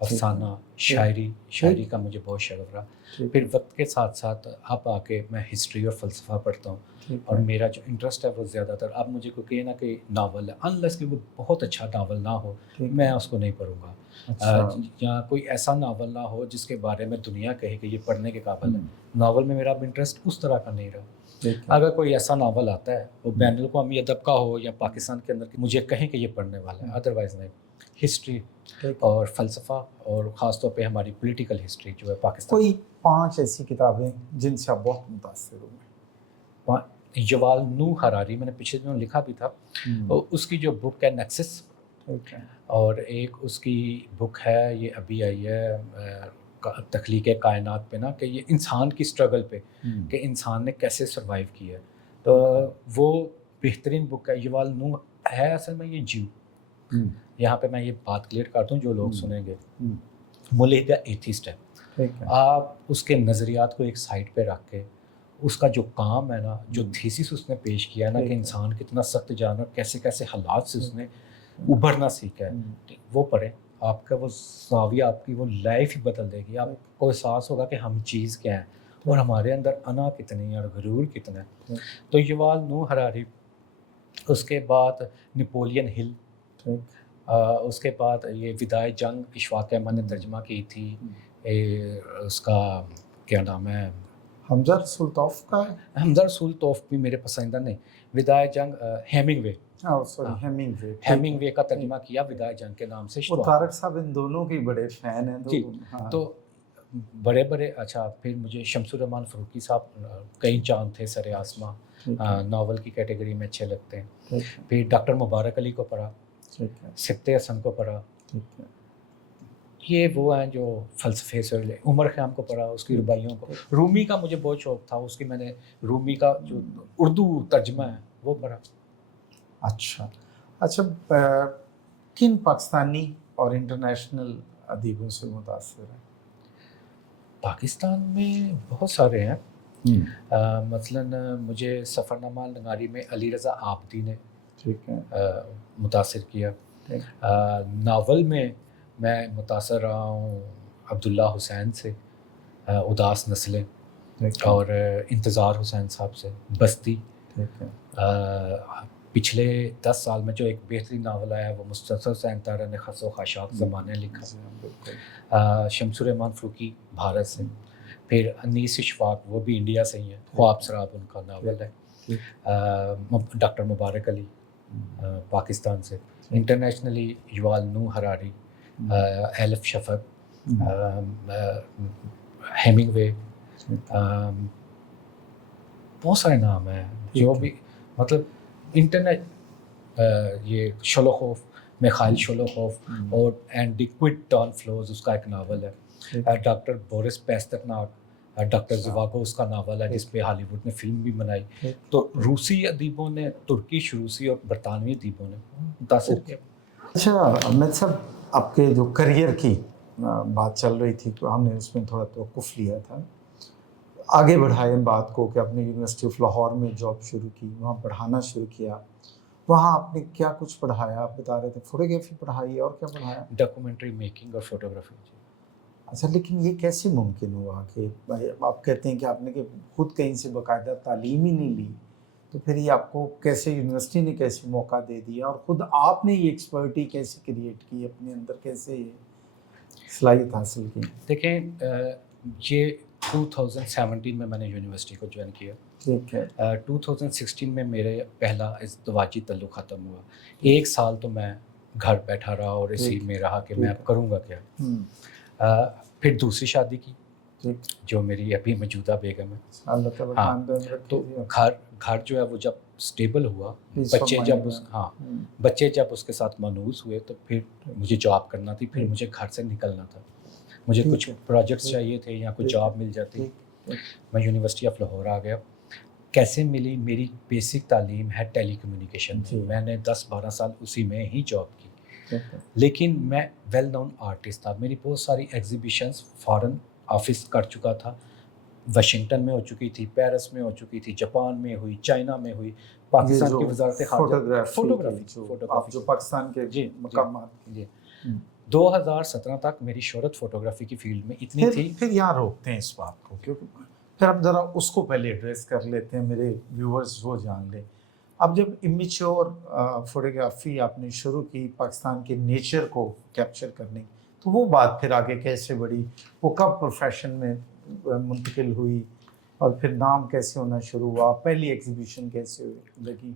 افسانہ، شاعری کا مجھے بہت شغف رہا. پھر وقت کے ساتھ ساتھ اب آ کے میں ہسٹری اور فلسفہ پڑھتا ہوں، اور میرا جو انٹرسٹ ہے وہ زیادہ تر اب مجھے کوئی کہے نا کہ ناول ہے، انلیس کہ وہ بہت اچھا ناول نہ ہو میں اس کو نہیں پڑھوں گا. یا کوئی ایسا ناول نہ ہو جس کے بارے میں دنیا کہے کہ یہ پڑھنے کے قابل ہے. ناول میں میرا اب انٹرسٹ اس طرح کا نہیں رہا. اگر کوئی ایسا ناول آتا ہے وہ بین الاقوامی ادب کا ہو یا پاکستان کے اندر مجھے کہیں کہ یہ پڑھنے والا ہے، ادروائز نہیں. ہسٹری اور فلسفہ، اور خاص طور پہ ہماری پولیٹیکل ہسٹری جو ہے پاکستان. کوئی 5 ایسی کتابیں جن سے آپ بہت متاثر ہوئے؟ یوال نوح ہراری، میں نے پچھلے دنوں لکھا بھی تھا، اس کی جو بک ہے نیکسس، اور ایک اس کی بک ہے یہ ابھی آئی ہے تخلیق کائنات پہ نا، کہ یہ انسان کی اسٹرگل پہ کہ انسان نے کیسے سروائیو کیا ہے. تو وہ بہترین بک ہے. یوال نوح ہے اصل میں یہ جیو. یہاں پہ میں یہ بات کلیئر کرتا ہوں جو لوگ سنیں گے، ملحدہ ایتھیسٹ ہے. آپ اس کے نظریات کو ایک سائڈ پہ رکھ کے اس کا جو کام ہے نا، جو تھیسس اس نے پیش کیا ہے نا کہ انسان کتنا سخت جانور، کیسے کیسے حالات سے اس نے ابھرنا سیکھا ہے، وہ پڑھیں. آپ کا وہ زاویہ، آپ کی وہ لائف ہی بدل دے گی. آپ کو احساس ہوگا کہ ہم چیز کیا ہیں اور ہمارے اندر انا کتنی ہے اور غرور کتنا ہے. تو یوال نوح ہراری، اس کے بعد نپولین ہل، اس کے بعد یہ ودائے جنگ اشفاق احمد نے ترجمہ کی تھی. اس کا کیا نام ہے، حمزہ رسول توف کا ہے. حمزہ رسول توف بھی میرے پسندیدہ نہیں. ودائے جنگ ہیمنگ وے، ہیمنگ وے کا ترجمہ کیا ودائے جنگ کے نام سے. وہ طارق صاحب ان دونوں کے بڑے فین ہیں. جی تو بڑے بڑے. اچھا پھر مجھے شمس الرحمان فروکی صاحب، کئی چاند تھے سر آسماں، ناول کی کیٹیگری میں اچھے لگتے ہیں. پھر ڈاکٹر مبارک علی کو پڑھا، سبت حسن کو پڑھا. یہ وہ ہیں جو فلسفے سے. عمر خیام کو پڑھا، اس کی رباعیوں کو. رومی کا مجھے بہت شوق تھا، اس کی میں نے رومی کا جو اردو ترجمہ ہے وہ پڑھا. اچھا کن پاکستانی اور انٹرنیشنل ادیبوں سے متاثر ہیں؟ پاکستان میں بہت سارے ہیں. مثلاً مجھے سفرنامہ نگاری میں علی رضا عابدی نے متاثر کیا. ناول میں میں متاثر رہا ہوں عبداللہ حسین سے، اداس نسلیں، اور انتظار حسین صاحب سے، بستی. پچھلے 10 سال میں جو ایک بہترین ناول آیا ہے وہ مستنصر حسین طاہرہ نے خس و خاشاک زمانے لکھا. شمس الرحمان فروکی بھارت سے. پھر انیس اشفاق، وہ بھی انڈیا سے ہی ہیں، خواب سراب ان کا ناول ہے. ڈاکٹر مبارک علی پاکستان سے. انٹرنیشنلی یوال نوح ہراری، ایلف شفق، ہیمنگ وے، بہت سارے نام ہیں جو بھی مطلب انٹرنیٹ یہ شولوخوف، میخائل شولوخوف اور and the quiet Don flows اس کا ایک ناول ہے، doctor Boris Pasternak, doctor Zhivago's کا ناول ہے جس پہ ہالی ووڈ نے فلم بھی بنائی. تو روسی ادیبوں نے، ترکش، روسی اور برطانوی ادیبوں نے متاثر کیا. اچھا احمد صاحب، آپ کے جو کریئر کی بات چل رہی تھی تو ہم نے اس میں تھوڑا توقف لیا تھا، آگے بڑھائے بات کو کہ آپ نے یونیورسٹی آف لاہور میں جاب شروع کی، وہاں پڑھانا شروع کیا. وہاں آپ نے کیا کچھ پڑھایا؟ آپ بتا رہے تھے فوٹوگرافی پڑھائی، اور کیا پڑھایا؟ ڈاکومنٹری میکنگ اور فوٹوگرافی. اچھا، لیکن یہ کیسے ممکن ہوا کہ آپ کہتے ہیں کہ آپ نے کہ خود کہیں سے باقاعدہ تعلیم ہی نہیں لی، تو پھر یہ آپ کو کیسے یونیورسٹی نے کیسے موقع دے دیا، اور خود آپ نے یہ ایکسپرٹی کیسے کریٹ کی اپنے اندر، کیسے یہ صلاحیت حاصل کی؟ دیکھیں یہ 2017 میں نے یونیورسٹی کو جوائن کیا. ٹھیک ہے. 2016 میں میرے پہلا ازدواجی تعلق ختم ہوا. 1 سال تو میں گھر بیٹھا رہا اور اسی میں رہا کہ میں اب کروں گا کیا. پھر دوسری شادی کی جو میری ابھی موجودہ بیگم ہے. ہاں، تو گھر جو ہے وہ جب اسٹیبل ہوا، بچے جب اس کے ساتھ مانوس ہوئے تو پھر مجھے جاب کرنا تھی، پھر مجھے گھر سے نکلنا تھا، مجھے کچھ پروجیکٹس چاہیے تھے یا کچھ جاب مل جاتی. میں یونیورسٹی آف لاہور آ گیا. کیسے ملی؟ میری بیسک تعلیم ہے ٹیلی کمیونیکیشن، میں نے 10-12 سال اسی میں ہی جاب کی. لیکن میں ویل نون آرٹسٹ تھا، میری بہت ساری ایگزیبیشنز فارن آفس کر چکا تھا، واشنگٹن میں ہو چکی تھی، پیرس میں ہو چکی تھی، جاپان میں ہوئی، چائنا میں ہوئی. پاکستان کی وزارت خارجہ فوٹوگرافی جو پاکستان کے مقامات. 2017 تک میری شہرت فوٹوگرافی کی فیلڈ میں اتنی تھی. پھر یہاں روکتے ہیں اس بات کو، کیونکہ پھر ہم ذرا اس کو پہلے ایڈریس کر لیتے ہیں، میرے ویورز وہ جان لیں. اب جب امیچور فوٹوگرافی آپ نے شروع کی پاکستان کے نیچر کو کیپچر کرنے کی، تو وہ بات پھر آگے کیسے بڑھی؟ وہ کب پروفیشن میں منتقل ہوئی، اور پھر نام کیسے ہونا شروع ہوا؟ پہلی ایگزیبیشن کیسے لگی؟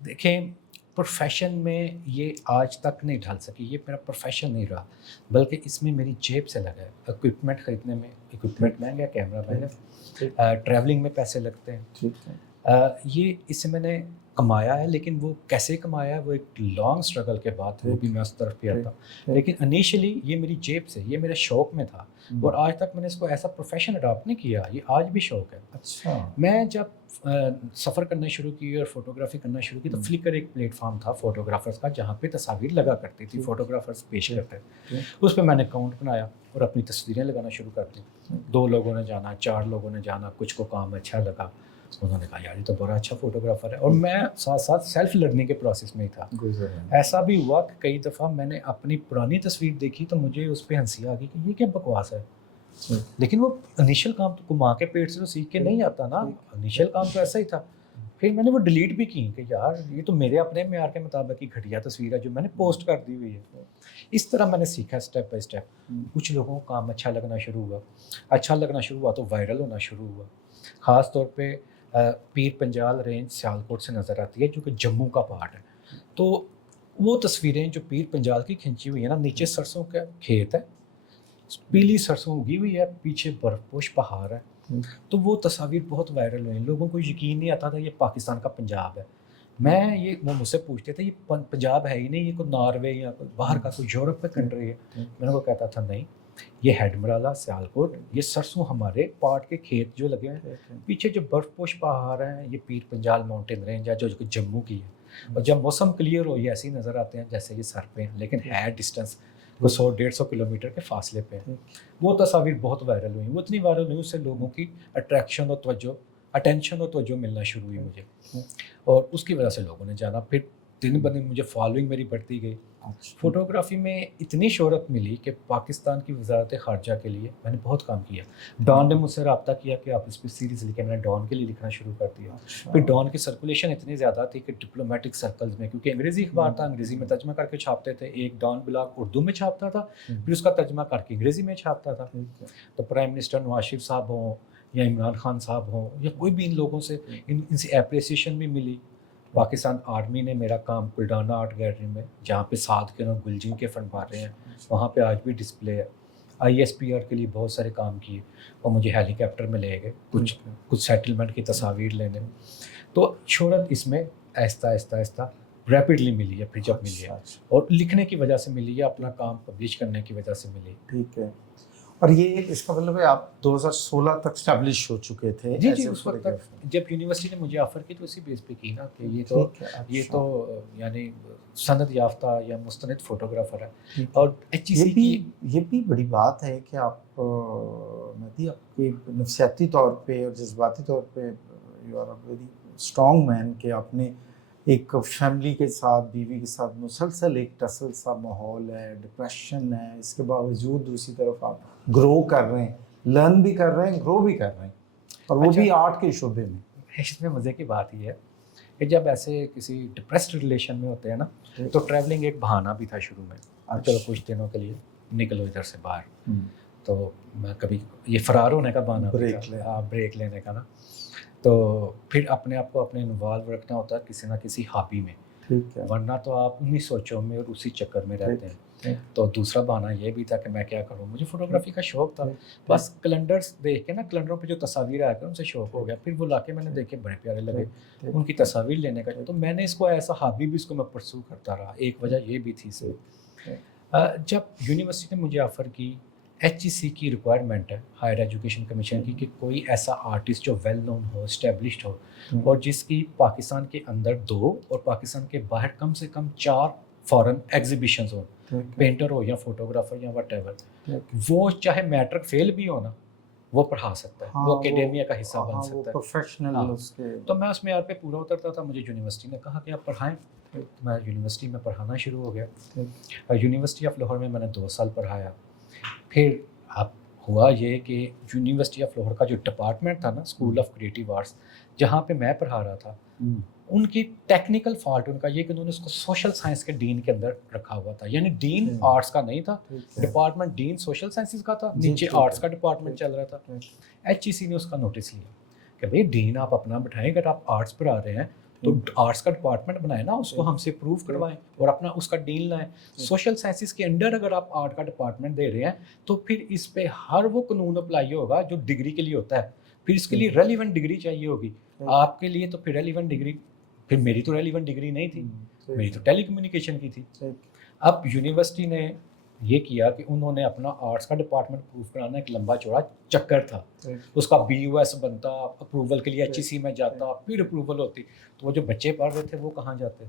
دیکھیں، پروفیشن میں یہ آج تک نہیں ڈھل سکی، یہ میرا پروفیشن نہیں رہا، بلکہ اس میں میری جیب سے لگا ہے. اکوپمنٹ خریدنے میں، اکوپمنٹ مہنگا، کیمرہ مہنگا، ٹریولنگ میں پیسے لگتے ہیں. یہ اس سے میں نے کمایا ہے، لیکن وہ کیسے کمایا ہے وہ ایک لانگ اسٹرگل کے بعد، وہ بھی میں اس طرف پہ آتا ہوں. لیکن انیشلی یہ میری جیب سے، یہ میرے شوق میں تھا، اور آج تک میں نے اس کو ایسا پروفیشن اڈاپٹ نہیں کیا، یہ آج بھی شوق ہے. اچھا. میں جب سفر کرنا شروع کی اور فوٹوگرافی کرنا شروع کی تو فلکر ایک پلیٹ فارم تھا فوٹوگرافرز کا، جہاں پہ تصاویر لگا کرتی تھی، فوٹوگرافرز پیش کرتے. اس پہ میں نے اکاؤنٹ بنایا اور اپنی تصویریں لگانا شروع کر دی. 2 لوگوں نے جانا، 4 لوگوں نے جانا، کچھ کو کام اچھا لگا، انہوں نے کہا یار یہ تو بڑا اچھا فوٹوگرافر ہے. اور میں ساتھ ساتھ سیلف لرننگ کے پروسیس میں ہی تھا. ایسا بھی ہوا کہ کئی دفعہ میں نے اپنی پرانی تصویر دیکھی تو مجھے اس پہ ہنسی آ گئی کہ یہ کیا بکواس ہے. لیکن وہ انیشل کام تو ماں کے پیٹ سے تو سیکھ کے نہیں آتا نا، انیشل کام تو ایسا ہی تھا. پھر میں نے وہ ڈیلیٹ بھی کی کہ یار یہ تو میرے اپنے معیار کے مطابق ہی گھٹیا تصویر ہے جو میں نے پوسٹ کر دی ہوئی ہے. اس طرح میں نے سیکھا اسٹیپ بائی اسٹیپ. کچھ لوگوں کو کام اچھا لگنا شروع ہوا تو وائرل ہونا شروع ہوا. خاص طور پہ پیر پنجال رینج سیالکوٹ سے نظر آتی ہے جو کہ جموں کا پارٹ ہے. تو وہ تصویریں جو پیر پنجال کی کھینچی ہوئی ہیں نا، نیچے سرسوں کا کھیت ہے، پیلی سرسوں اگی ہوئی ہے، پیچھے برف پوش پہاڑ ہے. تو وہ تصاویر بہت وائرل ہوئی. لوگوں کو یقین نہیں آتا تھا یہ پاکستان کا پنجاب ہے. وہ مجھ سے پوچھتے تھے یہ پنجاب ہے ہی نہیں، یہ کوئی ناروے یا کوئی باہر کا کوئی یورپ کا کنٹری ہے. میں نے کو کہتا تھا نہیں، یہ ہیڈمرالہ سیالکوٹ، یہ سرسوں ہمارے پاٹ کے کھیت جو لگے ہیں، پیچھے جو برف پوش پہاڑ ہیں یہ پیر پنجال ماؤنٹین رینج ہے جو جموں کی ہے. اور جب موسم کلیئر ہو یہ ایسے ہی نظر آتے ہیں جیسے یہ سر پہ ہیں، لیکن ہے ڈسٹینس وہ 100-150 کلومیٹر کے فاصلے پہ ہیں. وہ تصاویر بہت وائرل ہوئی. وہ اتنی وائرل ہوئی اس سے لوگوں کی اٹینشن اور توجہ ملنا شروع ہوئی مجھے، اور اس کی وجہ سے لوگوں نے جانا. پھر دن بدن مجھے فالوئنگ میری بڑھتی گئی. فوٹوگرافی میں اتنی شہرت ملی کہ پاکستان کی وزارت خارجہ کے لیے میں نے بہت کام کیا. ڈان نے مجھ سے رابطہ کیا کہ آپ اس پہ سیریز لکھیں، میں نے ڈان کے لیے لکھنا شروع کر دیا. پھر ڈان کی سرکولیشن اتنی زیادہ تھی کہ ڈپلومیٹک سرکلز میں، کیونکہ انگریزی اخبار تھا، انگریزی میں ترجمہ کر کے چھاپتے تھے. ایک ڈان بلاگ اردو میں چھاپتا تھا، پھر اس کا ترجمہ کر کے انگریزی میں چھاپتا تھا. تو پرائم منسٹر نواز شریف صاحب ہوں یا عمران خان صاحب ہوں یا کوئی بھی ان لوگوں سے ان سے اپریسیشن بھی ملی. پاکستان آرمی نے میرا کام کلڈانا آرٹ گیلری میں، جہاں پہ سعد کے اور گلجین کے فن پارے ہیں، وہاں پہ آج بھی ڈسپلے ہے. ISPR کے لیے بہت سارے کام کیے، اور مجھے ہیلی کاپٹر میں لے گئے کچھ سیٹلمنٹ کی تصاویر لینے میں. تو شہرت اس میں آہستہ آہستہ آہستہ ریپڈلی ملی ہے، پھر جب ملی ہے، اور لکھنے کی وجہ سے ملی ہے، اپنا کام پبلش کرنے کی وجہ سے ملی. ٹھیک ہے. اور یہ اس کا مطلب ہے آپ 2016 تک اسٹیبلش ہو چکے تھے؟ جی جی، اس وقت تک جب یونیورسٹی نے مجھے آفر کی تو اسی بیس پہ کی نا کہ یہ تو یعنی سند یافتہ یا مستند فوٹوگرافر ہے. اور یہ بھی بڑی بات ہے کہ آپ مہدی، آپ کے نفسیاتی طور پہ اور جذباتی طور پہ you are a very strong man, کہ آپ نے ایک فیملی کے ساتھ، بیوی کے ساتھ مسلسل ایک ٹسل سا ماحول ہے، ڈپریشن ہے، اس کے باوجود دوسری طرف آپ گرو کر رہے ہیں، لرن بھی کر رہے ہیں، گرو بھی کر رہے ہیں، اور وہ بھی آرٹ کے شعبے میں. اس میں مزے کی بات یہ ہے کہ جب ایسے کسی ڈپریسڈ ریلیشن میں ہوتے ہیں نا، تو ٹریولنگ ایک بہانہ بھی تھا شروع میں. چلو کچھ دنوں کے لیے نکلو ادھر سے باہر. تو میں کبھی یہ فرار ہونے کا بہانہ، بریک لینے کا نا. تو پھر اپنے آپ کو اپنے انوالو رکھنا ہوتا ہے کسی نہ کسی ہابی میں، ورنہ تو آپ انہی سوچوں میں اور اسی چکر میں رہتے ہیں. تو دوسرا بہانہ یہ بھی تھا کہ میں کیا کروں، مجھے فوٹوگرافی کا شوق تھا. بس کیلنڈرز دیکھ کے نا، کیلنڈروں پہ جو تصاویر آیا کر ان سے شوق ہو گیا. پھر وہ لا کے میں نے دیکھے، بڑے پیارے لگے، ان کی تصاویر لینے کا. تو میں نے اس کو ایسا ہابی بھی اس کو میں پرسو کرتا رہا. ایک وجہ یہ بھی تھی اس میں. جب یونیورسٹی نے مجھے آفر کی، HEC کی ریکوائرمنٹ ہے ہائر ایجوکیشن کمیشن کی، کہ کوئی ایسا آرٹسٹ جو ویل نون ہو، اسٹیبلشڈ ہو، اور جس کی پاکستان کے اندر 2 اور پاکستان کے باہر کم سے کم 4 فارن ایگزیبیشنز ہوں، پینٹر ہو یا فوٹوگرافر یا وٹ ایور. وہ چاہے میٹرک فیل بھی ہو نا، وہ پڑھا سکتا ہے، وہ اکیڈیمیا کا حصہ بن سکتا ہے. تو میں اس معیار پہ پورا اترتا تھا. مجھے یونیورسٹی نے کہا کہ آپ پڑھائیں. میں یونیورسٹی میں پڑھانا شروع ہو گیا. یونیورسٹی آف لاہور میں میں نے 2 سال پڑھایا. پھر اب ہوا یہ کہ یونیورسٹی آف لاہور کا جو ڈپارٹمنٹ تھا نا، اسکول آف کریٹیو آرٹس، جہاں پہ میں پڑھا رہا تھا، ان کی ٹیکنیکل فالٹ ان کا یہ کہ انہوں نے اس کو سوشل سائنس کے ڈین کے اندر رکھا ہوا تھا. یعنی ڈین آرٹس کا نہیں تھا ڈپارٹمنٹ، ڈین سوشل سائنسز کا تھا، نیچے آرٹس کا ڈپارٹمنٹ چل رہا تھا. HEC نے اس کا نوٹس لیا کہ بھئی ڈین آپ اپنا بٹھائیں، اگر آپ آرٹس پڑھا رہے ہیں تو آرٹس کا ڈپارٹمنٹ بنائیں نا، اس کو ہم سے اپروو کروائیں اور اپنا اس کا ڈین لائیں. سوشل سائنسز کے انڈر اگر آپ آرٹ کا ڈپارٹمنٹ دے رہے ہیں تو پھر اس پہ ہر وہ قانون اپلائی ہوگا جو ڈگری کے لیے ہوتا ہے. پھر اس کے لیے ریلیونٹ ڈگری چاہیے ہوگی آپ کے لیے. تو پھر ریلیونٹ ڈگری، پھر میری تو ریلیونٹ ڈگری نہیں تھی، میری تو ٹیلی کمیونیکیشن کی تھی. اب یونیورسٹی نے یہ کیا کہ انہوں نے اپنا آرٹس کا ڈپارٹمنٹ پروو کرانا ایک لمبا چوڑا چکر تھا. اس کا BUS بنتا، اپروول کے لیے HEC میں جاتا، پھر اپروول ہوتی. تو وہ جو بچے پڑھ رہے تھے وہ کہاں جاتے،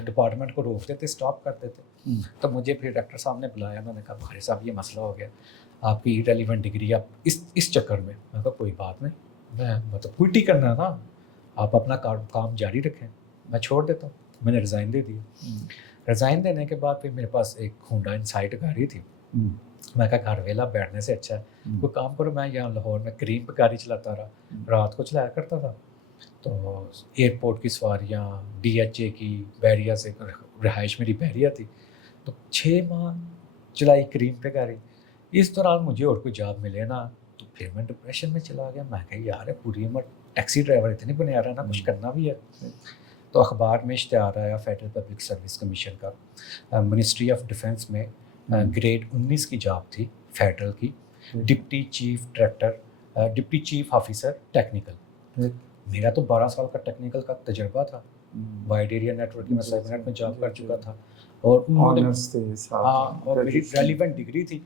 ڈپارٹمنٹ کو روکتے تھے، اسٹاپ کرتے تھے. تو مجھے پھر ڈاکٹر صاحب نے بلایا. میں نے کہا بھاری صاحب یہ مسئلہ ہو گیا، آپ کی ریلیونٹ ڈگری آپ اس چکر میں. میں کہا کوئی بات نہیں، میں مطلب کوئٹ ہی کرنا ہے نا، آپ اپنا کام جاری رکھیں، میں چھوڑ دیتا ہوں. میں نے ریزائن دے دیا. ریزائن دینے کے بعد پھر میرے پاس ایک ہونڈا انسائٹ گاڑی تھی. میں کہا گھر ویلا بیٹھنے سے اچھا ہے کوئی کام کرو. میں یہاں لاہور میں کریم پہ گاڑی چلاتا رہا، رات کو چلایا کرتا تھا. تو ایئرپورٹ کی سواریاں، DHA کی، بحریہ سے رہائش میری بحریہ تھی، تو 6 ماہ چلائی کریم پہ گاڑی. اس دوران مجھے اور کوئی جاب ملے نا، تو پھر میں ڈپریشن میں چلا گیا. میں کہا یار پوری عمر ٹیکسی ڈرائیور اتنے بنیا رہا نا، کچھ کرنا بھی ہے. تو اخبار میں اشتہار آیا فیڈرل پبلک سروس کمیشن کا، منسٹری آف ڈیفینس میں گریڈ 19 کی جاب تھی فیڈرل کی، ڈپٹی چیف آفیسر ٹیکنیکل. میرا تو 12 سال کا ٹیکنیکل کا تجربہ تھا. وائڈ ایریا نیٹورکنگ میں سائبرنیٹ میں جاب کر چکا تھا، اور انہوں نے اور میری ریلیونٹ ڈگری تھی.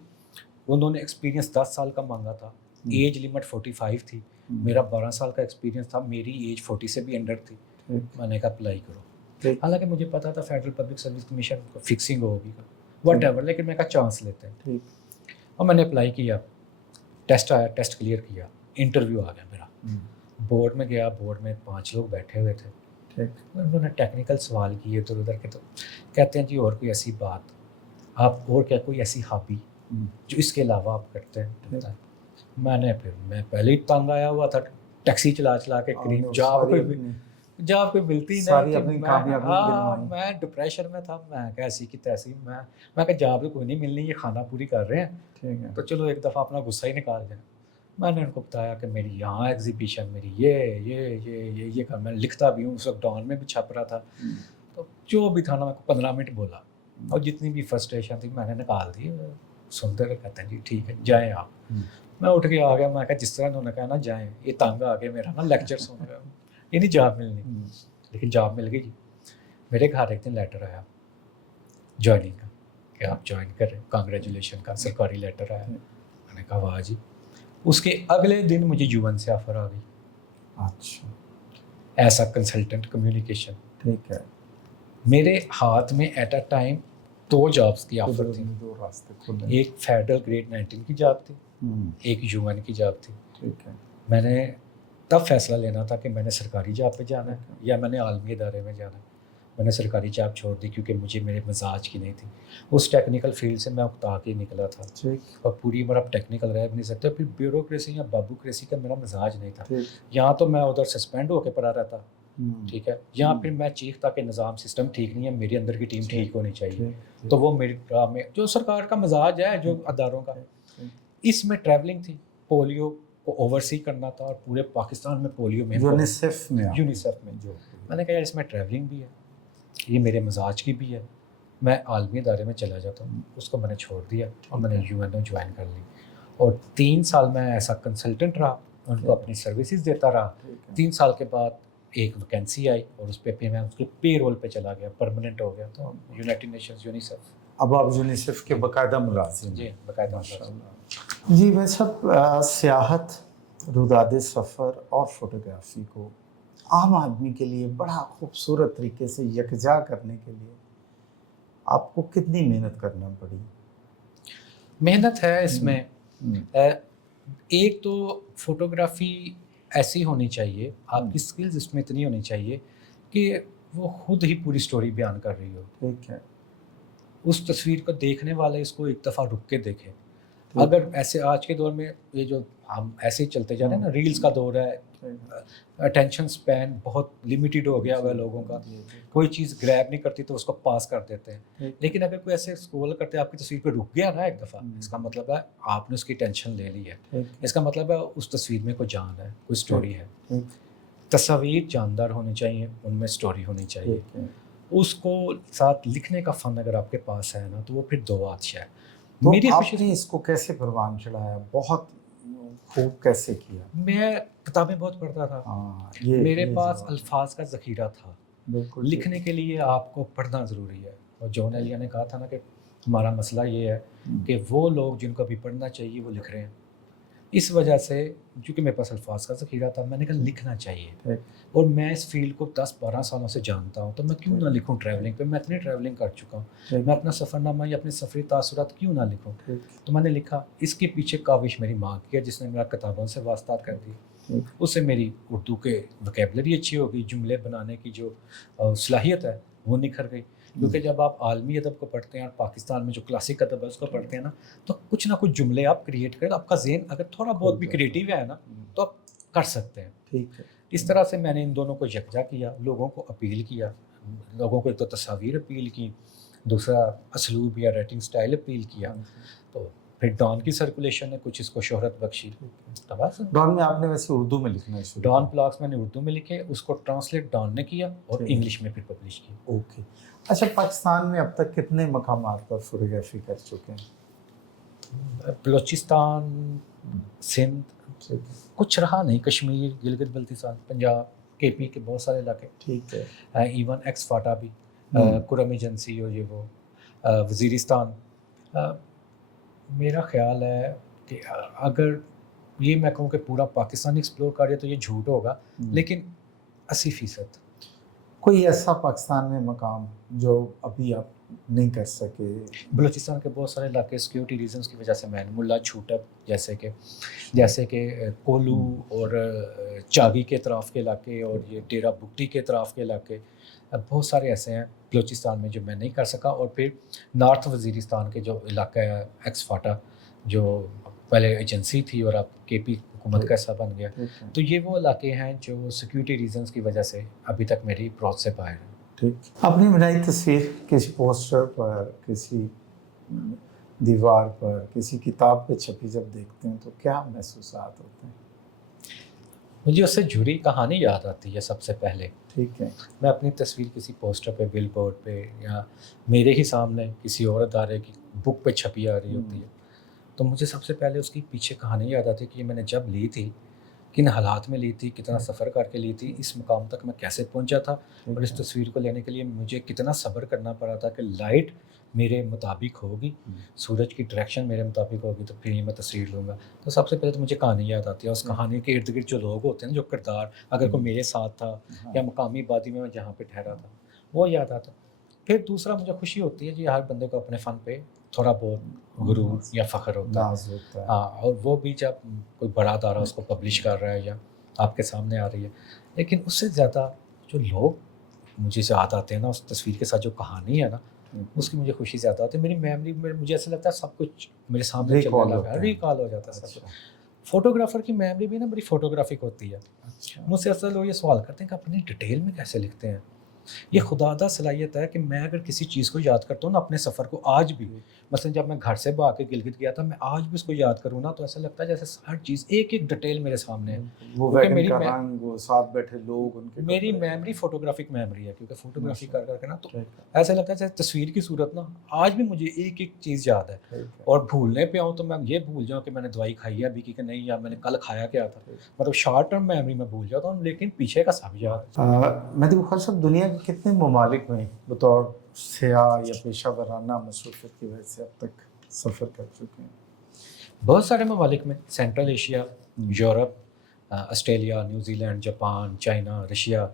انہوں نے ایکسپیرینس 10 سال کا مانگا تھا. ایج لمٹ 45 تھی. میرا 12 سال کا ایکسپیرینس تھا. میری ایج 40 سے بھی انڈر تھی. میں نے کہا اپلائی کرو. حالانکہ مجھے پتا تھا فیڈرل پبلک سروس کمیشن کو فکسنگ ہوگی واٹ ایور، لیکن میں کہا چانس لیتے ہیں. اور میں نے اپلائی کیا. ٹیسٹ آیا، ٹیسٹ کلیئر کیا، انٹرویو آ گیا میرا. بورڈ میں گیا، بورڈ میں 5 لوگ بیٹھے ہوئے تھے. انہوں نے ٹیکنیکل سوال کیے ادھر ادھر کے. تو کہتے ہیں جی اور کوئی ایسی بات، آپ اور کیا کوئی ایسی ہابی جو اس کے علاوہ آپ کرتے ہیں؟ میں پہلے ہی تنگ آیا ہوا تھا ٹیکسی چلا چلا کے، قریب جاب کوئی ملتی نہیں. میں ڈپریشن میں تھا. میں کہ ایسی کی تیسی، میں کہ جاب کوئی نہیں ملنی، یہ کھانا پوری کر رہے ہیں، تو چلو ایک دفعہ اپنا غصہ ہی نکال دیں. میں نے ان کو بتایا کہ میری یہاں ایگزیبیشن، میری یہ کام میں لکھتا بھی ہوں. اس وقت ڈان میں بھی چھپ رہا تھا. تو جو بھی تھا نا، میں کو 15 منٹ بولا، اور جتنی بھی فرسٹریشن تھی میں نے نکال دی. سنتے رہے, کہتے ہیں جی ٹھیک ہے جائیں آپ. میں اٹھ کے آ گیا, میں کہا جس طرح انہوں نے کہا نا جائیں, یہ تنگ آ گیا میرا نا لیکچر سن رہا ہوں, یہ نہیں جاب ملنی. لیکن جاب مل گئی جی. میرے گھر ایک دن لیٹر آیا جوائننگ کا کہ آپ جوائن کر رہے ہیں, کانگریچولیشن کا سرکاری لیٹر آیا. میں نے کہا واہ جی. اس کے اگلے دن مجھے UN سے آفر آ گئی. اچھا, ایسا کنسلٹنٹ کمیونیکیشن. ٹھیک ہے. میرے ہاتھ میں ایٹ اے ٹائم 2 جابس کی آفر تھی. 2 راستے کھلے. ایک فیڈرل گریڈ 19 کی جاب تھی, ایک UN کی جاب تھی. ٹھیک ہے. میں نے تب فیصلہ لینا تھا کہ میں نے سرکاری جاب پہ جانا ہے یا میں نے عالمی ادارے میں جانا ہے. میں نے سرکاری جاب چھوڑ دی کیونکہ مجھے میرے مزاج کی نہیں تھی. اس ٹیکنیکل فیلڈ سے میں اکتا کے نکلا تھا اور پوری عمر اب ٹیکنیکل رہ بھی نہیں سکتے. پھر بیوروکریسی یا بابوکریسی کا میرا مزاج نہیں تھا. یہاں تو میں ادھر سسپینڈ ہو کے پڑا رہتا, ٹھیک ہے. یہاں پھر میں چیختا کہ نظام سسٹم ٹھیک نہیں ہے, میری اندر کی ٹیم ٹھیک ہونی چاہیے. تو وہ میری راہ میں جو سرکار کا مزاج ہے, جو اداروں کا, اس میں ٹریولنگ تھی. پولیو کو اوورسی کرنا تھا اور پورے پاکستان میں پولیو میں یونیسیف میں جو میں نے کہا یار اس میں ٹریولنگ بھی ہے, یہ میرے مزاج کی بھی ہے, میں عالمی ادارے میں چلا جاتا ہوں. اس کو میں نے چھوڑ دیا اور میں نے UNO جوائن کر لی. اور 3 سال میں ایسا کنسلٹنٹ رہا, ان کو اپنی سروسز دیتا رہا. 3 سال کے بعد ایک ویکینسی آئی اور اس پہ میں اس کے پے رول پہ چلا گیا, پرماننٹ ہو گیا. تو یونائٹڈ نیشنز یونیسیف. اب آپ یونیسیف کے باقاعدہ ملازم. جی باقاعدہ. جی میں سب سیاحت, روداد سفر اور فوٹوگرافی کو عام آدمی کے لیے بڑا خوبصورت طریقے سے یکجا کرنے کے لیے آپ کو کتنی محنت کرنا پڑی؟ محنت ہے اس میں. ایک تو فوٹوگرافی ایسی ہونی چاہیے, آپ کی سکلز اس میں اتنی ہونی چاہیے کہ وہ خود ہی پوری سٹوری بیان کر رہی ہو. ٹھیک ہے. اس تصویر کو دیکھنے والے اس کو ایک دفعہ رک کے دیکھیں. اگر ایسے آج کے دور میں یہ جو ہم ایسے ہی چلتے جا رہے ہیں نا, ریلز کا دور ہے, اٹینشن سپین بہت لمیٹیڈ ہو گیا ہوا ہے لوگوں کا. کوئی چیز گریب نہیں کرتی تو اس کو پاس کر دیتے ہیں. لیکن اگر کوئی ایسے اسکرول کرتے آپ کی تصویر پہ رک گیا نا ایک دفعہ, اس کا مطلب ہے آپ نے اس کی ٹینشن لے لی ہے. اس کا مطلب ہے اس تصویر میں کوئی جان ہے, کوئی سٹوری ہے. تصاویر جاندار ہونی چاہیے, ان میں سٹوری ہونی چاہیے. اس کو ساتھ لکھنے کا فن اگر آپ کے پاس ہے نا تو وہ پھر 2 بادشاہ ہے. میری آپ نے اس کو کیسے پروان چڑھایا, بہت خوب کیسے کیا؟ میں کتابیں بہت پڑھتا تھا, میرے پاس الفاظ کا ذخیرہ تھا. لکھنے کے لیے آپ کو پڑھنا ضروری ہے. اور جون ایلیا نے کہا تھا نا کہ ہمارا مسئلہ یہ ہے کہ وہ لوگ جن کو ابھی پڑھنا چاہیے وہ لکھ رہے ہیں. اس وجہ سے چونکہ میرے پاس الفاظ کا ذخیرہ تھا, میں نے کہا لکھنا چاہیے. اور میں اس فیلڈ کو 10-12 سالوں سے جانتا ہوں, تو میں کیوں نہ لکھوں ٹریولنگ پہ. میں اتنی ٹریولنگ کر چکا ہوں, میں اپنا سفر نامہ یا اپنے سفری تاثرات کیوں نہ لکھوں. تو میں نے لکھا. اس کے پیچھے کاوش میری ماں کی ہے جس نے میرا کتابوں سے واسطہ کر دی. اس سے میری اردو کے وکیبلری اچھی ہو گئی, جملے بنانے کی جو صلاحیت ہے وہ نکھر گئی. کیونکہ جب آپ عالمی ادب کو پڑھتے ہیں اور پاکستان میں جو کلاسک ادب ہے اس کو پڑھتے ہیں نا, تو کچھ نہ کچھ جملے آپ کریٹ کریں. آپ کا ذہن اگر تھوڑا بہت بھی کریٹیو ہے نا تو آپ کر سکتے ہیں. ٹھیک ہے. اس طرح سے میں نے ان دونوں کو یکجا کیا, لوگوں کو اپیل کیا. لوگوں کو ایک تو تصاویر اپیل کی, دوسرا اسلوب یا رائٹنگ سٹائل اپیل کیا. تو پھر ڈان کی سرکولیشن نے کچھ اس کو شہرت بخشی. ڈان میں آپ نے ویسے اردو میں لکھنا شروع, ڈان پلاکس میں نے اردو میں لکھے, اس کو ٹرانسلیٹ ڈان نے کیا اور انگلش میں پھر پبلش کی. اوکے. اچھا, پاکستان میں اب تک کتنے مقامات پر فوٹوگرافی کر چکے ہیں؟ بلوچستان, سندھ, کچھ رہا نہیں, کشمیر, گلگت بلتستان, پنجاب, KP کے بہت سارے علاقے. ٹھیک ہے. ایون ایکس فاٹا بھی, کرم ایجنسی اور یہ وہ, وزیرستان. میرا خیال ہے کہ اگر یہ میں کہوں کہ پورا پاکستان ایکسپلور کر رہے تو یہ جھوٹ ہوگا, لیکن 80%. کوئی ایسا پاکستان میں مقام جو ابھی آپ نہیں کر سکے؟ بلوچستان کے بہت سارے علاقے سیکیورٹی ریزنس کی وجہ سے میں نے, ملا چھوٹک جیسے کہ کولو اور چاگی کے اطراف کے علاقے اور یہ ڈیرا بگٹی کے اطراف کے علاقے, بہت سارے ایسے ہیں بلوچستان میں جو میں نہیں کر سکا. اور پھر نارتھ وزیرستان کے جو علاقہ ہے ایکس فاٹا, جو پہلے ایجنسی تھی اور اب KP حکومت کا حصہ بن گیا, تو یہ وہ علاقے ہیں جو سیکیورٹی ریزنس کی وجہ سے ابھی تک میری پروچ سے باہر ہیں. ٹھیک. اپنی بنائی تصویر کسی پوسٹر پر, کسی دیوار پر, کسی کتاب پہ چھپی جب دیکھتے ہیں تو کیا محسوسات ہوتے ہیں؟ مجھے اس سے جڑی کہانی یاد آتی ہے سب سے پہلے. ٹھیک ہے. میں اپنی تصویر کسی پوسٹر پہ, بل بورڈ پہ, یا میرے ہی سامنے کسی اور ادارے کی بک پہ چھپی آ رہی ہوتی ہے, تو مجھے سب سے پہلے اس کی پیچھے کہانی یاد آتی ہے کہ یہ میں نے جب لی تھی، کن حالات میں لی تھی، کتنا سفر کر کے لی تھی، اس مقام تک میں کیسے پہنچا تھا، اور اس تصویر کو لینے کے لیے مجھے کتنا صبر کرنا پڑا تھا کہ لائٹ میرے مطابق ہوگی، سورج کی ڈائریکشن میرے مطابق ہوگی تو پھر یہ میں تصویر لوں گا۔ تو سب سے پہلے تو مجھے کہانی یاد آتی ہے، اس کہانی کے ارد گرد جو لوگ ہوتے ہیں، جو کردار، اگر کوئی میرے ساتھ تھا یا مقامی آبادی میں جہاں پہ ٹھہرا تھا، وہ یاد آتا۔ پھر دوسرا مجھے خوشی ہوتی ہے جی، ہر بندے کو اپنے فن پہ تھوڑا بہت غرور یا فخر ہوتا ہے، ہاں، اور وہ بھی جب کوئی بڑا ادارہ اس کو پبلش کر رہا ہے یا آپ کے سامنے آ رہی ہے۔ لیکن اس سے زیادہ جو لوگ مجھے یاد آتے ہیں نا، اس تصویر کے ساتھ جو کہانی ہے نا، اس کی مجھے خوشی زیادہ ہوتی ہے۔ میری میموری میں مجھے ایسا لگتا ہے سب کچھ میرے سامنے چلنے لگا ہے، ریکال ہو جاتا ہے سب کچھ۔ فوٹوگرافر کی میموری بھی نا بڑی فوٹوگرافک ہوتی ہے۔ مجھ سے اصل لوگ یہ سوال کرتے ہیں کہ اپنی ڈیٹیل میں کیسے لکھتے ہیں؟ یہ خداداد صلاحیت ہے کہ میں اگر کسی چیز کو یاد کرتا ہوں نا، اپنے سفر کو آج بھی، مثلا جب میں گھر سے بھاگ کے گلگت گیا تھا، میں آج بھی اس کو یاد کروں نا تو ایسا لگتا ہے جیسے ہر چیز ایک ایک ڈیٹیل میرے سامنے ہے۔ وہ ویگن کا رنگ، وہ ساتھ بیٹھے لوگ، ان کے میری میموری فوٹوگرافک میموری ہے، کیونکہ فوٹوگرافی کر کر کے نا تو ایسا لگتا ہے جیسے تصویر کی صورت نا آج بھی مجھے ایک ایک چیز یاد ہے۔ اور بھولنے پہ آؤں تو میں یہ بھول جاؤں کہ میں نے دوائی کھائی ہے ابھی کی کہ نہیں، یا میں نے کل کھایا کیا تھا، مطلب شارٹ ٹرم میموری میں بھول جاتا ہوں، لیکن پیچھے کا سب یاد ہے۔ مہدی بخاری صاحب، دنیا کے کتنے ممالک میں بطور سیاح یا پیشہ ورانہ مصروفیت کی وجہ سے اب تک سفر کر چکے ہیں؟ بہت سارے ممالک میں، central Asia, Europe, Australia, New Zealand, Japan, China, Russia,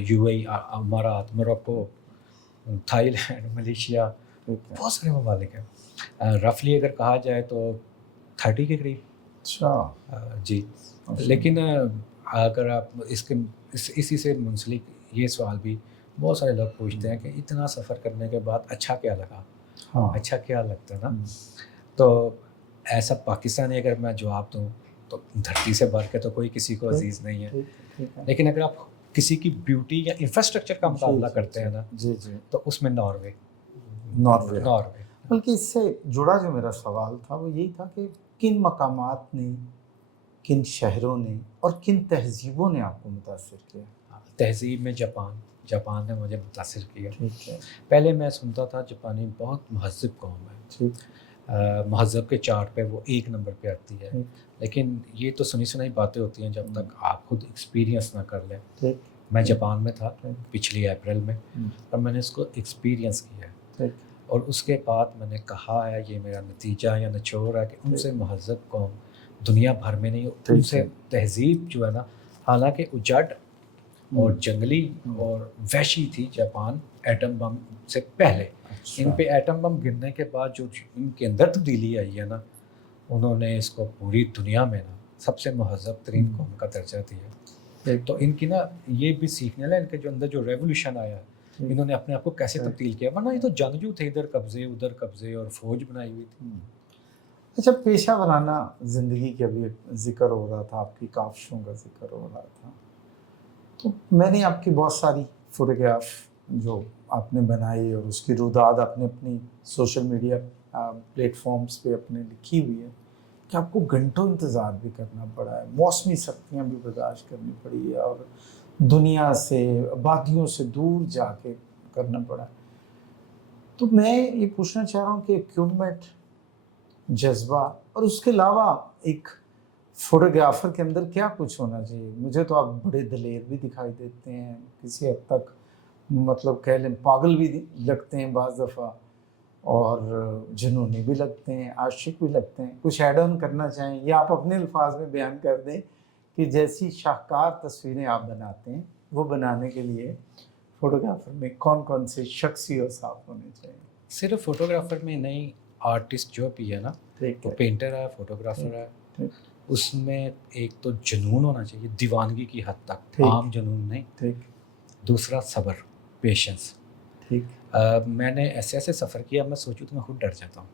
U A E, امارات، موروکو، تھائی لینڈ، ملیشیا، بہت سارے ممالک ہیں۔ رفلی اگر کہا جائے تو 30 کے قریب۔ اچھا جی، لیکن اگر آپ اسی سے منسلک یہ سوال بھی بہت سارے لوگ پوچھتے ہیں کہ اتنا سفر کرنے کے بعد اچھا کیا لگا، اچھا کیا لگتا ہے نا؟ تو ایسا پاکستانی اگر میں جواب دوں تو دھرتی سے بڑھ کے تو کوئی کسی کو عزیز نہیں ہے، لیکن اگر آپ کسی کی بیوٹی یا انفراسٹرکچر کا مقابلہ کرتے ہیں نا تو اس میں ناروے۔ بلکہ اس سے جڑا جو میرا سوال تھا وہ یہی تھا کہ کن مقامات نے، کن شہروں نے اور کن تہذیبوں نے آپ کو متاثر کیا؟ تہذیب میں جاپان نے مجھے متاثر کیا۔ پہلے میں سنتا تھا جاپانی بہت مہذب قوم ہے، مہذب کے چارٹ پہ وہ 1 نمبر پہ آتی ہے، لیکن یہ تو سنی سنائی باتیں ہوتی ہیں جب تک آپ خود ایکسپیرینس نہ کر لیں۔ میں جاپان میں تھا پچھلی اپریل میں، اور میں نے اس کو ایکسپیرینس کیا ہے، اور اس کے بعد میں نے کہا ہے، یہ میرا نتیجہ یا نچوڑ ہے کہ ان سے مہذب قوم دنیا بھر میں نہیں، ان سے تہذیب جو ہے نا، حالانکہ اجڑ اور جنگلی اور وحشی تھی جاپان ایٹم بم سے پہلے، ان پہ ایٹم بم گرنے کے بعد جو ان کے اندر تبدیلی آئی ہے نا، انہوں نے اس کو پوری دنیا میں نا سب سے مہذب ترین قوم کا درجہ دیا۔ تو ان کی نا یہ بھی سیکھنے لیں، ان کے جو اندر جو ریولوشن آیا ہے، انہوں نے اپنے آپ کو کیسے تبدیل کیا، ورنہ یہ تو جنگجو تھے، ادھر قبضے اور فوج بنائی ہوئی تھی۔ اچھا، پیشہ ورانہ زندگی کے ابھی ذکر ہو رہا تھا، آپ کی کاوشوں کا ذکر ہو رہا تھا، تو میں نے آپ کی بہت ساری فوٹوگراف جو آپ نے بنائی اور اس کی روداد آپ نے اپنی سوشل میڈیا پلیٹ فارمز پہ اپنے لکھی ہوئی ہے کہ آپ کو گھنٹوں انتظار بھی کرنا پڑا ہے، موسمی سختیاں بھی برداشت کرنی پڑی ہے، اور دنیا سے، آبادیوں سے دور جا کے کرنا پڑا ہے۔ تو میں یہ پوچھنا چاہ رہا ہوں کہ اکوپمنٹ، جذبہ اور اس کے علاوہ ایک فوٹوگرافر کے اندر کیا کچھ ہونا چاہیے؟ مجھے تو آپ بڑے دلیر بھی دکھائی دیتے ہیں، کسی حد تک مطلب کہہ لیں پاگل بھی لگتے ہیں بعض دفعہ، اور جنونی بھی لگتے ہیں، عاشق بھی لگتے ہیں۔ کچھ ایڈ آن کرنا چاہیں یا آپ اپنے الفاظ میں بیان کر دیں کہ جیسی شاہکار تصویریں آپ بناتے ہیں وہ بنانے کے لیے فوٹوگرافر میں کون کون سے شخصی اوصاف ہونے چاہیے؟ صرف فوٹوگرافر میں نہیں، آرٹسٹ جو بھی ہے نا، وہ پینٹر ہے، فوٹوگرافر ہے، اس میں ایک تو جنون ہونا چاہیے، دیوانگی کی حد تک، عام جنون نہیں۔ دوسرا صبر، پیشنس۔ میں نے ایسے سفر کیا، میں سوچوں تو میں خود ڈر جاتا ہوں۔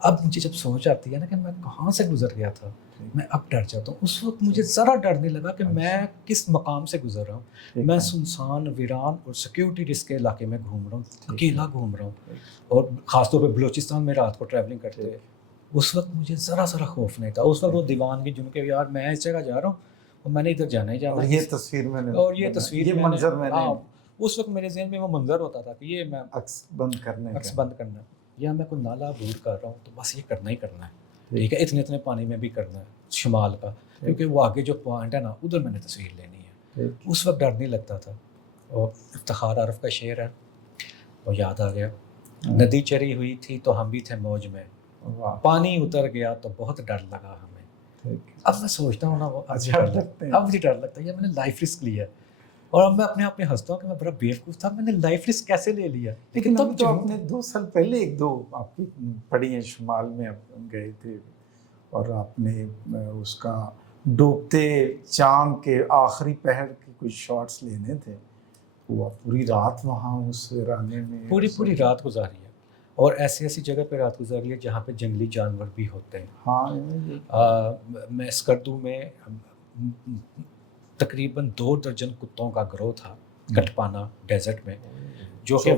اب مجھے جب سوچ آتی ہے نا کہ میں کہاں سے گزر گیا تھا، میں اب ڈر جاتا ہوں۔ اس وقت مجھے ذرا ڈر نہیں لگا کہ میں کس مقام سے گزر رہا ہوں۔ میں سنسان، ویران اور سیکیورٹی رسک کے علاقے میں گھوم رہا ہوں، اکیلا گھوم رہا ہوں، اور خاص طور پہ بلوچستان میں رات کو ٹریولنگ کرتے ہوئے۔ اس وقت مجھے ذرا خوف نہیں تھا۔ اس وقت وہ دیوانگی جن کے یار میں اس جگہ جا رہا ہوں اور میں نے ادھر جانا ہی جانا، اور یہ تصویر میں نے، اور یہ تصویر، یہ منظر میں نے، اس وقت میرے ذہن میں وہ منظر ہوتا تھا کہ یہ میں عکس بند کرنا ہے۔ یا میں کوئی نالا عبور کر رہا ہوں تو بس یہ کرنا ہی کرنا ہے، ٹھیک ہے، اتنے پانی میں بھی کرنا ہے شمال کا، کیونکہ وہ آگے جو پوائنٹ ہے نا ادھر میں نے تصویر لینی ہے۔ اس وقت ڈر نہیں لگتا تھا۔ اور افتخار عارف کا شعر ہے وہ یاد آ گیا، ندی چری ہوئی تھی تو ہم بھی تھے موج میں، پانی اتر گیا تو بہت ڈر لگا ہمیں۔ اب میں سوچتا ہوں نا وہ اب مجھے ڈر لگتا ہے یہ میں نے لائف رسک لیا ہے، اور اب میں اپنے آپ میں ہنستا ہوں کہ میں بڑا بیوقوف تھا، میں نے لائف رسک کیسے لے لیا۔ لیکن تب تو آپ نے 2 سال پہلے 1-2 آپ کی پڑھی ہیں، شمال میں آپ گئے تھے اور آپ نے اس کا ڈوبتے چاند کے آخری پہر کے کچھ شاٹس لینے تھے، وہ پوری رات وہاں اس ویرانے میں پوری رات گزاری ہے، اور ایسی جگہ پہ رات گزاری ہے جہاں پہ جنگلی جانور بھی ہوتے ہیں۔ ہاں میں اسکردو میں تقریباً 2 درجن کتوں کا گروہ تھا کٹپانا ڈیزرٹ میں، جو کہ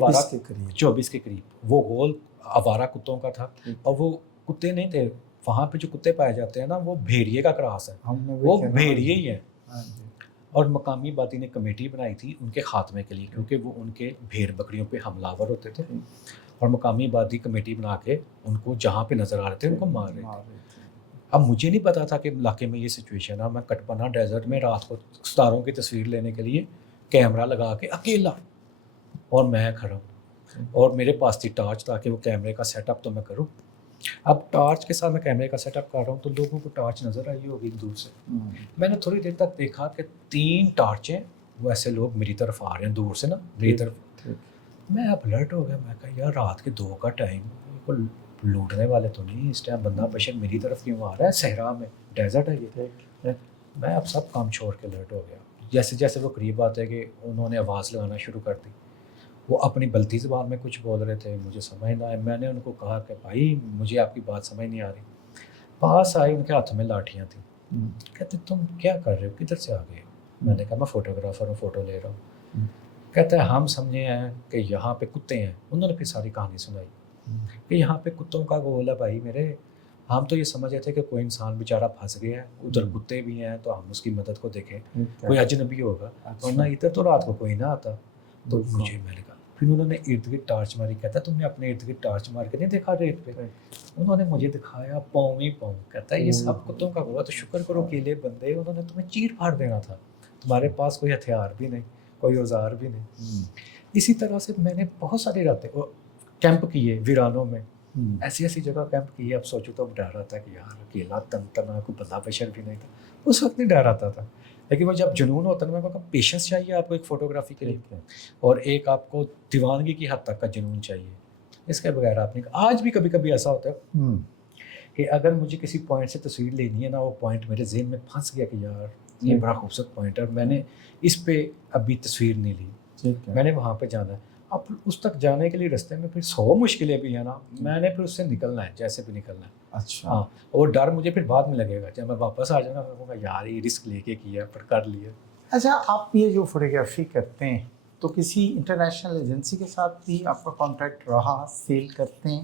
24 کے قریب، وہ گول آوارہ کتوں کا تھا، اور وہ کتے نہیں تھے وہاں پہ، جو کتے پائے جاتے ہیں نا وہ بھیڑیے کا کراس ہے، وہ بھیڑیے ہی ہیں۔ اور مقامی آبادی نے کمیٹی بنائی تھی ان کے خاتمے کے لیے، کیونکہ وہ ان کے بھیڑ بکریوں پہ حملہ آور ہوتے تھے، اور مقامی آبادی کمیٹی بنا کے ان کو جہاں پہ نظر آ رہے تھے ان کو مار رہے تھے۔ اب مجھے نہیں پتا تھا کہ علاقے میں یہ سچویشن ہے، میں کٹپنا ڈیزرٹ میں رات کو ستاروں کی تصویر لینے کے لیے کیمرہ لگا کے اکیلا، اور میں کھڑا ہوں، اور میرے پاس تھی ٹارچ تاکہ وہ کیمرے کا سیٹ اپ تو میں کروں۔ اب ٹارچ کے ساتھ میں کیمرے کا سیٹ اپ کر رہا ہوں تو لوگوں کو ٹارچ نظر آئی ہوگی دور سے، میں نے تھوڑی دیر تک دیکھا کہ 3 ٹارچیں وہ ایسے لوگ میری طرف آ رہے ہیں دور سے نا میری طرف، میں اب الرٹ ہو گیا، میں کہا یار رات کے 2 کا ٹائم، کوئی لوٹنے والے تو نہیں اس ٹائم، بندہ بشر میری طرف کیوں آ رہا ہے، صحرا میں ڈیزرٹ ہے یہ۔ میں اب سب کام چھوڑ کے الرٹ ہو گیا، جیسے جیسے وہ قریب آتے کہ انہوں نے آواز لگانا شروع کر دی، وہ اپنی بلتی زبان میں کچھ بول رہے تھے، مجھے سمجھ نہ آئے، میں نے ان کو کہا کہ بھائی مجھے آپ کی بات سمجھ نہیں آ رہی۔ پاس آئے، ان کے ہاتھ میں لاٹھیاں تھیں، کہتے تم کیا کر رہے ہو، کدھر سے آ گئے؟ میں نے کہا میں فوٹوگرافر ہوں، فوٹو لے رہا ہوں۔ کہتے ہیں ہم سمجھے ہیں کہ یہاں پہ کتے ہیں، انہوں نے پھر ساری کہانی سنائی کہ یہاں پہ کتوں کا گول ہے بھائی میرے، ہم تو یہ سمجھے تھے کہ کوئی انسان بیچارہ پھنس گیا ہے، ادھر کتے بھی ہیں تو ہم اس کی مدد کو دیکھیں، کوئی اجنبی ہوگا، ورنہ ادھر تو رات کو کوئی نہ آتا۔ تو مجھے میں نے کہا، پھر انہوں نے ارد گرد ٹارچ ماری، کہتا ہے تم نے اپنے ارد گرد ٹارچ مار کے نہیں دیکھا ریت پہ؟ انہوں نے مجھے دکھایا پاؤں ہی پاؤں، کہتا ہے یہ سب کتوں کا گول، تو شکر کرو اکیلے بندے، انہوں نے تمہیں چیر پھاڑ دینا تھا، تمہارے پاس کوئی ہتھیار بھی نہیں، کوئی اوزار بھی نہیں۔ اسی طرح سے میں نے بہت ساری راتیں کیمپ کیے ویرانوں میں، ایسی جگہ کیمپ کیے، اب سوچو تو اب ڈر آتا کہ یار اکیلا تنہا، کوئی بندہ بشر بھی نہیں تھا، اس وقت نہیں ڈر آتا تھا، لیکن وہ جب جنون ہوتا ہے نا، میں کہا پیشنس چاہیے آپ کو ایک فوٹوگرافی کے لیے، اور ایک آپ کو دیوانگی کی حد تک کا جنون چاہیے، اس کے بغیر آپ نہیں۔ آج بھی کبھی کبھی ایسا ہوتا ہے کہ اگر مجھے کسی پوائنٹ سے تصویر لینی ہے نا، وہ پوائنٹ میرے ذہن میں پھنس گیا کہ یار یہ بڑا خوبصورت پوائنٹ ہے، میں نے اس پہ ابھی تصویر نہیں لی، میں نے وہاں پہ جانا ہے۔ اب اس تک جانے کے لیے رستے میں پھر 100 مشکلیں بھی ہیں نا، میں نے پھر اس سے نکلنا ہے، جیسے بھی نکلنا ہے۔ اچھا ہاں، اور ڈر مجھے پھر بعد میں لگے گا، جب میں واپس آ جانا میں کہوں گا یار یہ رسک لے کے کیا پر کر لیا۔ اچھا، آپ یہ جو فوٹوگرافی کرتے ہیں تو کسی انٹرنیشنل ایجنسی کے ساتھ بھی آپ کا کانٹیکٹ رہا، سیل کرتے ہیں؟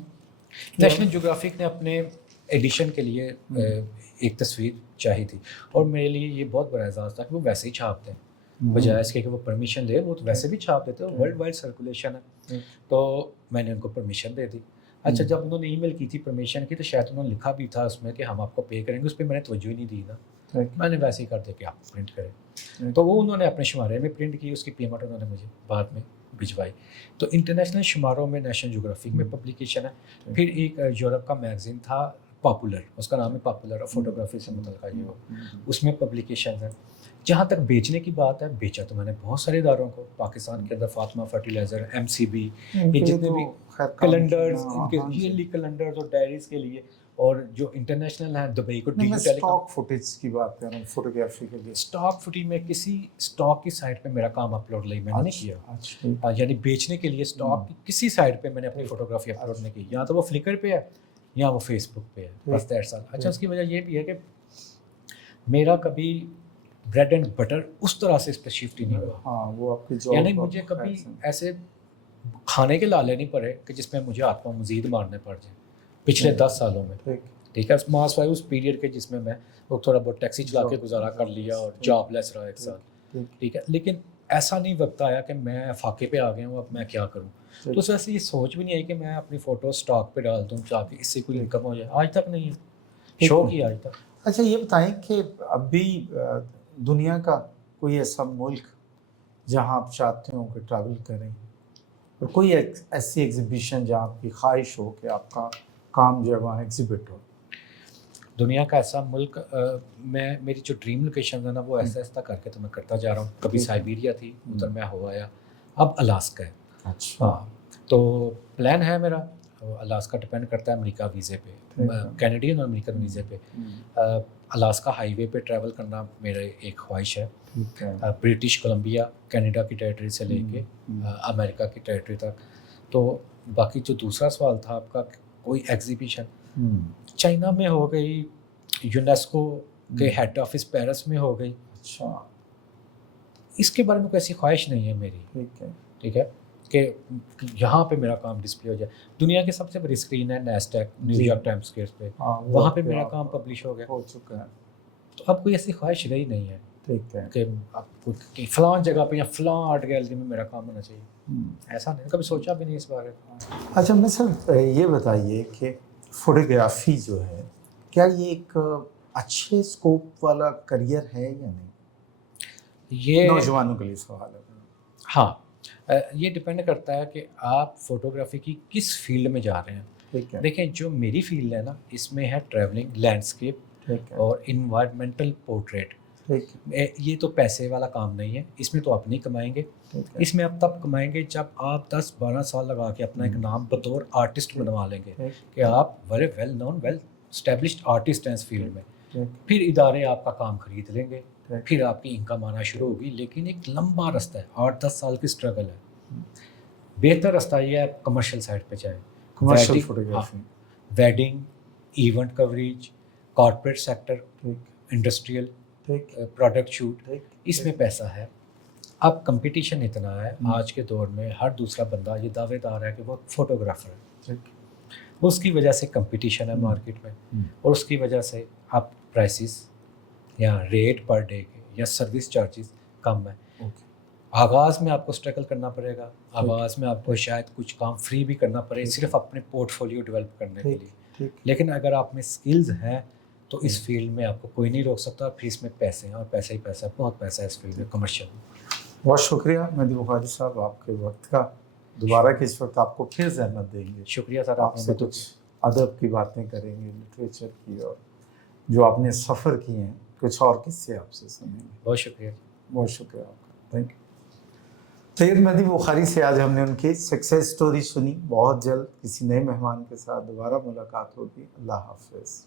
نیشنل جیوگرافک نے اپنے ایڈیشن کے لیے ایک تصویر چاہی تھی، اور میرے لیے یہ بہت بڑا اعزاز تھا کہ وہ ویسے ہی چھاپتے ہیں، بجائے اس کے کہ وہ پرمیشن لے، وہ تو ویسے بھی چھاپ دیتے ہیں، ورلڈ وائڈ سرکولیشن ہے، تو میں نے ان کو پرمیشن دے دی۔ اچھا، جب انہوں نے ای میل کی تھی پرمیشن کی، تو شاید انہوں نے لکھا بھی تھا اس میں کہ ہم آپ کو پے کریں گے، اس پہ میں نے توجہ ہی نہیں دی نا، میں نے ویسے ہی کر دیا کہ آپ پرنٹ کریں، تو وہ انہوں نے اپنے شمارے میں پرنٹ کی، اس کی پیمنٹ انہوں نے مجھے بعد میں بھجوائی۔ تو انٹرنیشنل شماروں میں نیشنل جیوگرافک میں پبلیکیشن ہے، پھر ایک یورپ کا میگزین تھا پاپولر، اس کا نام ہے پاپولر، فوٹوگرافی سے متعلقہ یہ ہو، اس میں پبلیکیشن ہے۔ جہاں تک بیچنے کی بات ہے، بیچا تو میں نے بہت سارے اداروں کو، پاکستان کے اندر فاطمہ فرٹیلائزر، MCB، یہ جتنے بھی کیلنڈرز، ان کے ایئرلی کیلنڈرز اور ڈائریز کے لیے، اور جو انٹرنیشنل ہیں دبئی کو ڈیجیٹل اسٹاک فوٹیج کی بات کر رہا ہوں فوٹوگرافی کے لیے۔ اسٹاک فوٹیج میں کسی اسٹاک کی سائٹ پہ میرا کام اپلوڈ میں نے نہیں کیا، یعنی بیچنے کے لیے اسٹاک کی کسی سائٹ پہ میں نے اپنی فوٹوگرافی اپلوڈ نہیں کی، یا تو وہ فلکر پہ ہے یا وہ فیس بک پہ ہے، بس دیٹس آل۔ اچھا، اس کی وجہ یہ بھی ہے کہ میرا کبھی بریڈ اینڈ بٹر اس طرح سے اس پہ شفٹ ہی نہیں ہوا، یعنی مجھے کبھی ایسے کھانے کے لالے نہیں پڑے کہ جس میں مجھے ہاتھ پاؤں مزید مارنے پڑ جائیں پچھلے 10 سالوں میں، ٹھیک ہے، ماس وائی اس پیریڈ کے جس میں میں وہ تھوڑا بہت ٹیکسی چلا کے گزارا کر لیا اور جاب لیس رہا 1 سال، ٹھیک ہے، لیکن ایسا نہیں وقت آیا کہ میں فاقے پہ آ گیا ہوں اب میں کیا کروں. تو اس وجہ سے یہ سوچ بھی نہیں آئی کہ میں اپنی فوٹو اسٹاک پہ ڈال دوں تاکہ اس سے کوئی انکم ہو جائے. آج تک نہیں ہے, شوق ہی آج تک. اچھا یہ بتائیں کہ ابھی دنیا کا کوئی ایسا ملک جہاں آپ چاہتے ہوں کہ ٹریول کریں, اور کوئی ایسی ایگزیبیشن جہاں آپ کی خواہش ہو کہ آپ کا کام جو ہے وہاں ایگزیبٹ ہو؟ دنیا کا ایسا ملک, میں میری جو ڈریم لوکیشن ہے نا وہ ایسا ایسا کر کے تو میں کرتا جا رہا ہوں. کبھی سائبیریا تھی, ادھر میں ہو آیا, اب الاسکا ہے. اچھا. ہاں تو پلان ہے میرا. الاسکا ڈپینڈ کرتا ہے امریکہ ویزے پہ, کینیڈین اور امریکن ویزے پہ. الاسکا ہائی وے پہ ٹریول کرنا میرا ایک خواہش ہے. برٹش کولمبیا کینیڈا کی ٹیریٹری سے لے کے امریکہ کی ٹیریٹری تک. تو باقی جو دوسرا سوال تھا آپ کا, کوئی ایگزیبیشن چائنا میں ہو گئی, یونیسکو کے ہیڈ آفس پیرس میں ہو گئی. اچھا. اس کے بارے میں کوئی ایسی خواہش نہیں ہے میری. ٹھیک ہے کہ یہاں پہ میرا کام ڈسپلے ہو جائے. دنیا کی سب سے بڑی اسکرین ہے نیسڈیک, نیو یارک ٹائمز اسکوئر پہ, وہاں پہ میرا کام پبلش ہو گیا, ہو چکا ہے. تو اب کوئی ایسی خواہش رہی نہیں ہے. ٹھیک ہے کہ اب فلاں جگہ پہ یا فلاں آرٹ گیلری میں میرا کام ہونا چاہیے, ایسا نہیں, کبھی سوچا بھی نہیں اس بارے میں. اچھا میں سر یہ بتائیے کہ فوٹوگرافی جو ہے کیا یہ ایک اچھے اسکوپ والا کریئر ہے یا نہیں؟ یہ نوجوانوں کے لیے سوال ہے. ہاں, یہ ڈپینڈ کرتا ہے کہ آپ فوٹوگرافی کی کس فیلڈ میں جا رہے ہیں. ٹھیک ہے. دیکھیں جو میری فیلڈ ہے نا, اس میں ہے ٹریولنگ, لینڈسکیپ ٹھیک ہے. اور انوائرمنٹل پورٹریٹ. ٹھیک ہے. یہ تو پیسے والا کام نہیں ہے, اس میں تو آپ نہیں کمائیں گے. اس میں آپ تب کمائیں گے جب آپ 10-12 سال لگا کے اپنا ایک نام بطور آرٹسٹ بنوا لیں گے کہ آپ very well known, well established artist ہیں اس فیلڈ میں. پھر ادارے آپ کا کام خرید لیں گے, پھر آپ کی انکم آنا شروع ہوگی. لیکن ایک لمبا رستہ ہے, 8-10 سال کی اسٹرگل ہے. بہتر رستہ یہ ہے کمرشل سائڈ پہ جائیں. Commercial photography, wedding, event coverage, corporate sector, industrial product shoot, اس میں پیسہ ہے. اب کمپٹیشن اتنا ہے آج کے دور میں, ہر دوسرا بندہ یہ دعوے دار ہے کہ وہ فوٹوگرافر ہے. اس کی وجہ سے کمپٹیشن ہے مارکیٹ میں, اور اس کی وجہ سے آپ پرائسز یا ریٹ پر ڈے کے یا سروس چارجز کم ہے. آغاز میں آپ کو اسٹرگل کرنا پڑے گا, آغاز میں آپ کو شاید کچھ کام فری بھی کرنا پڑے صرف اپنے پورٹ فولیو ڈیولپ کرنے کے لیے. لیکن اگر آپ میں اسکلز ہیں تو اس فیلڈ میں آپ کو کوئی نہیں روک سکتا. پھر اس میں پیسے ہیں, اور پیسہ ہی پیسہ, بہت پیسہ ہے اس فیلڈ میں, کمرشل. بہت شکریہ مہدی بخاری صاحب آپ کے وقت کا. دوبارہ کے اس وقت آپ کو پھر زحمت دیں گے. شکریہ سر, آپ سے کچھ ادب کی باتیں کریں گے, لٹریچر کی, اور جو آپ نے سفر کیے ہیں کچھ اور قصے آپ سے سنیں گے. بہت شکریہ. بہت شکریہ آپ کا. Thank you. سید مہدی بخاری سے آج ہم نے ان کی سکسیس سٹوری سنی. بہت جلد کسی نئے مہمان کے ساتھ دوبارہ ملاقات ہوگی. اللہ حافظ.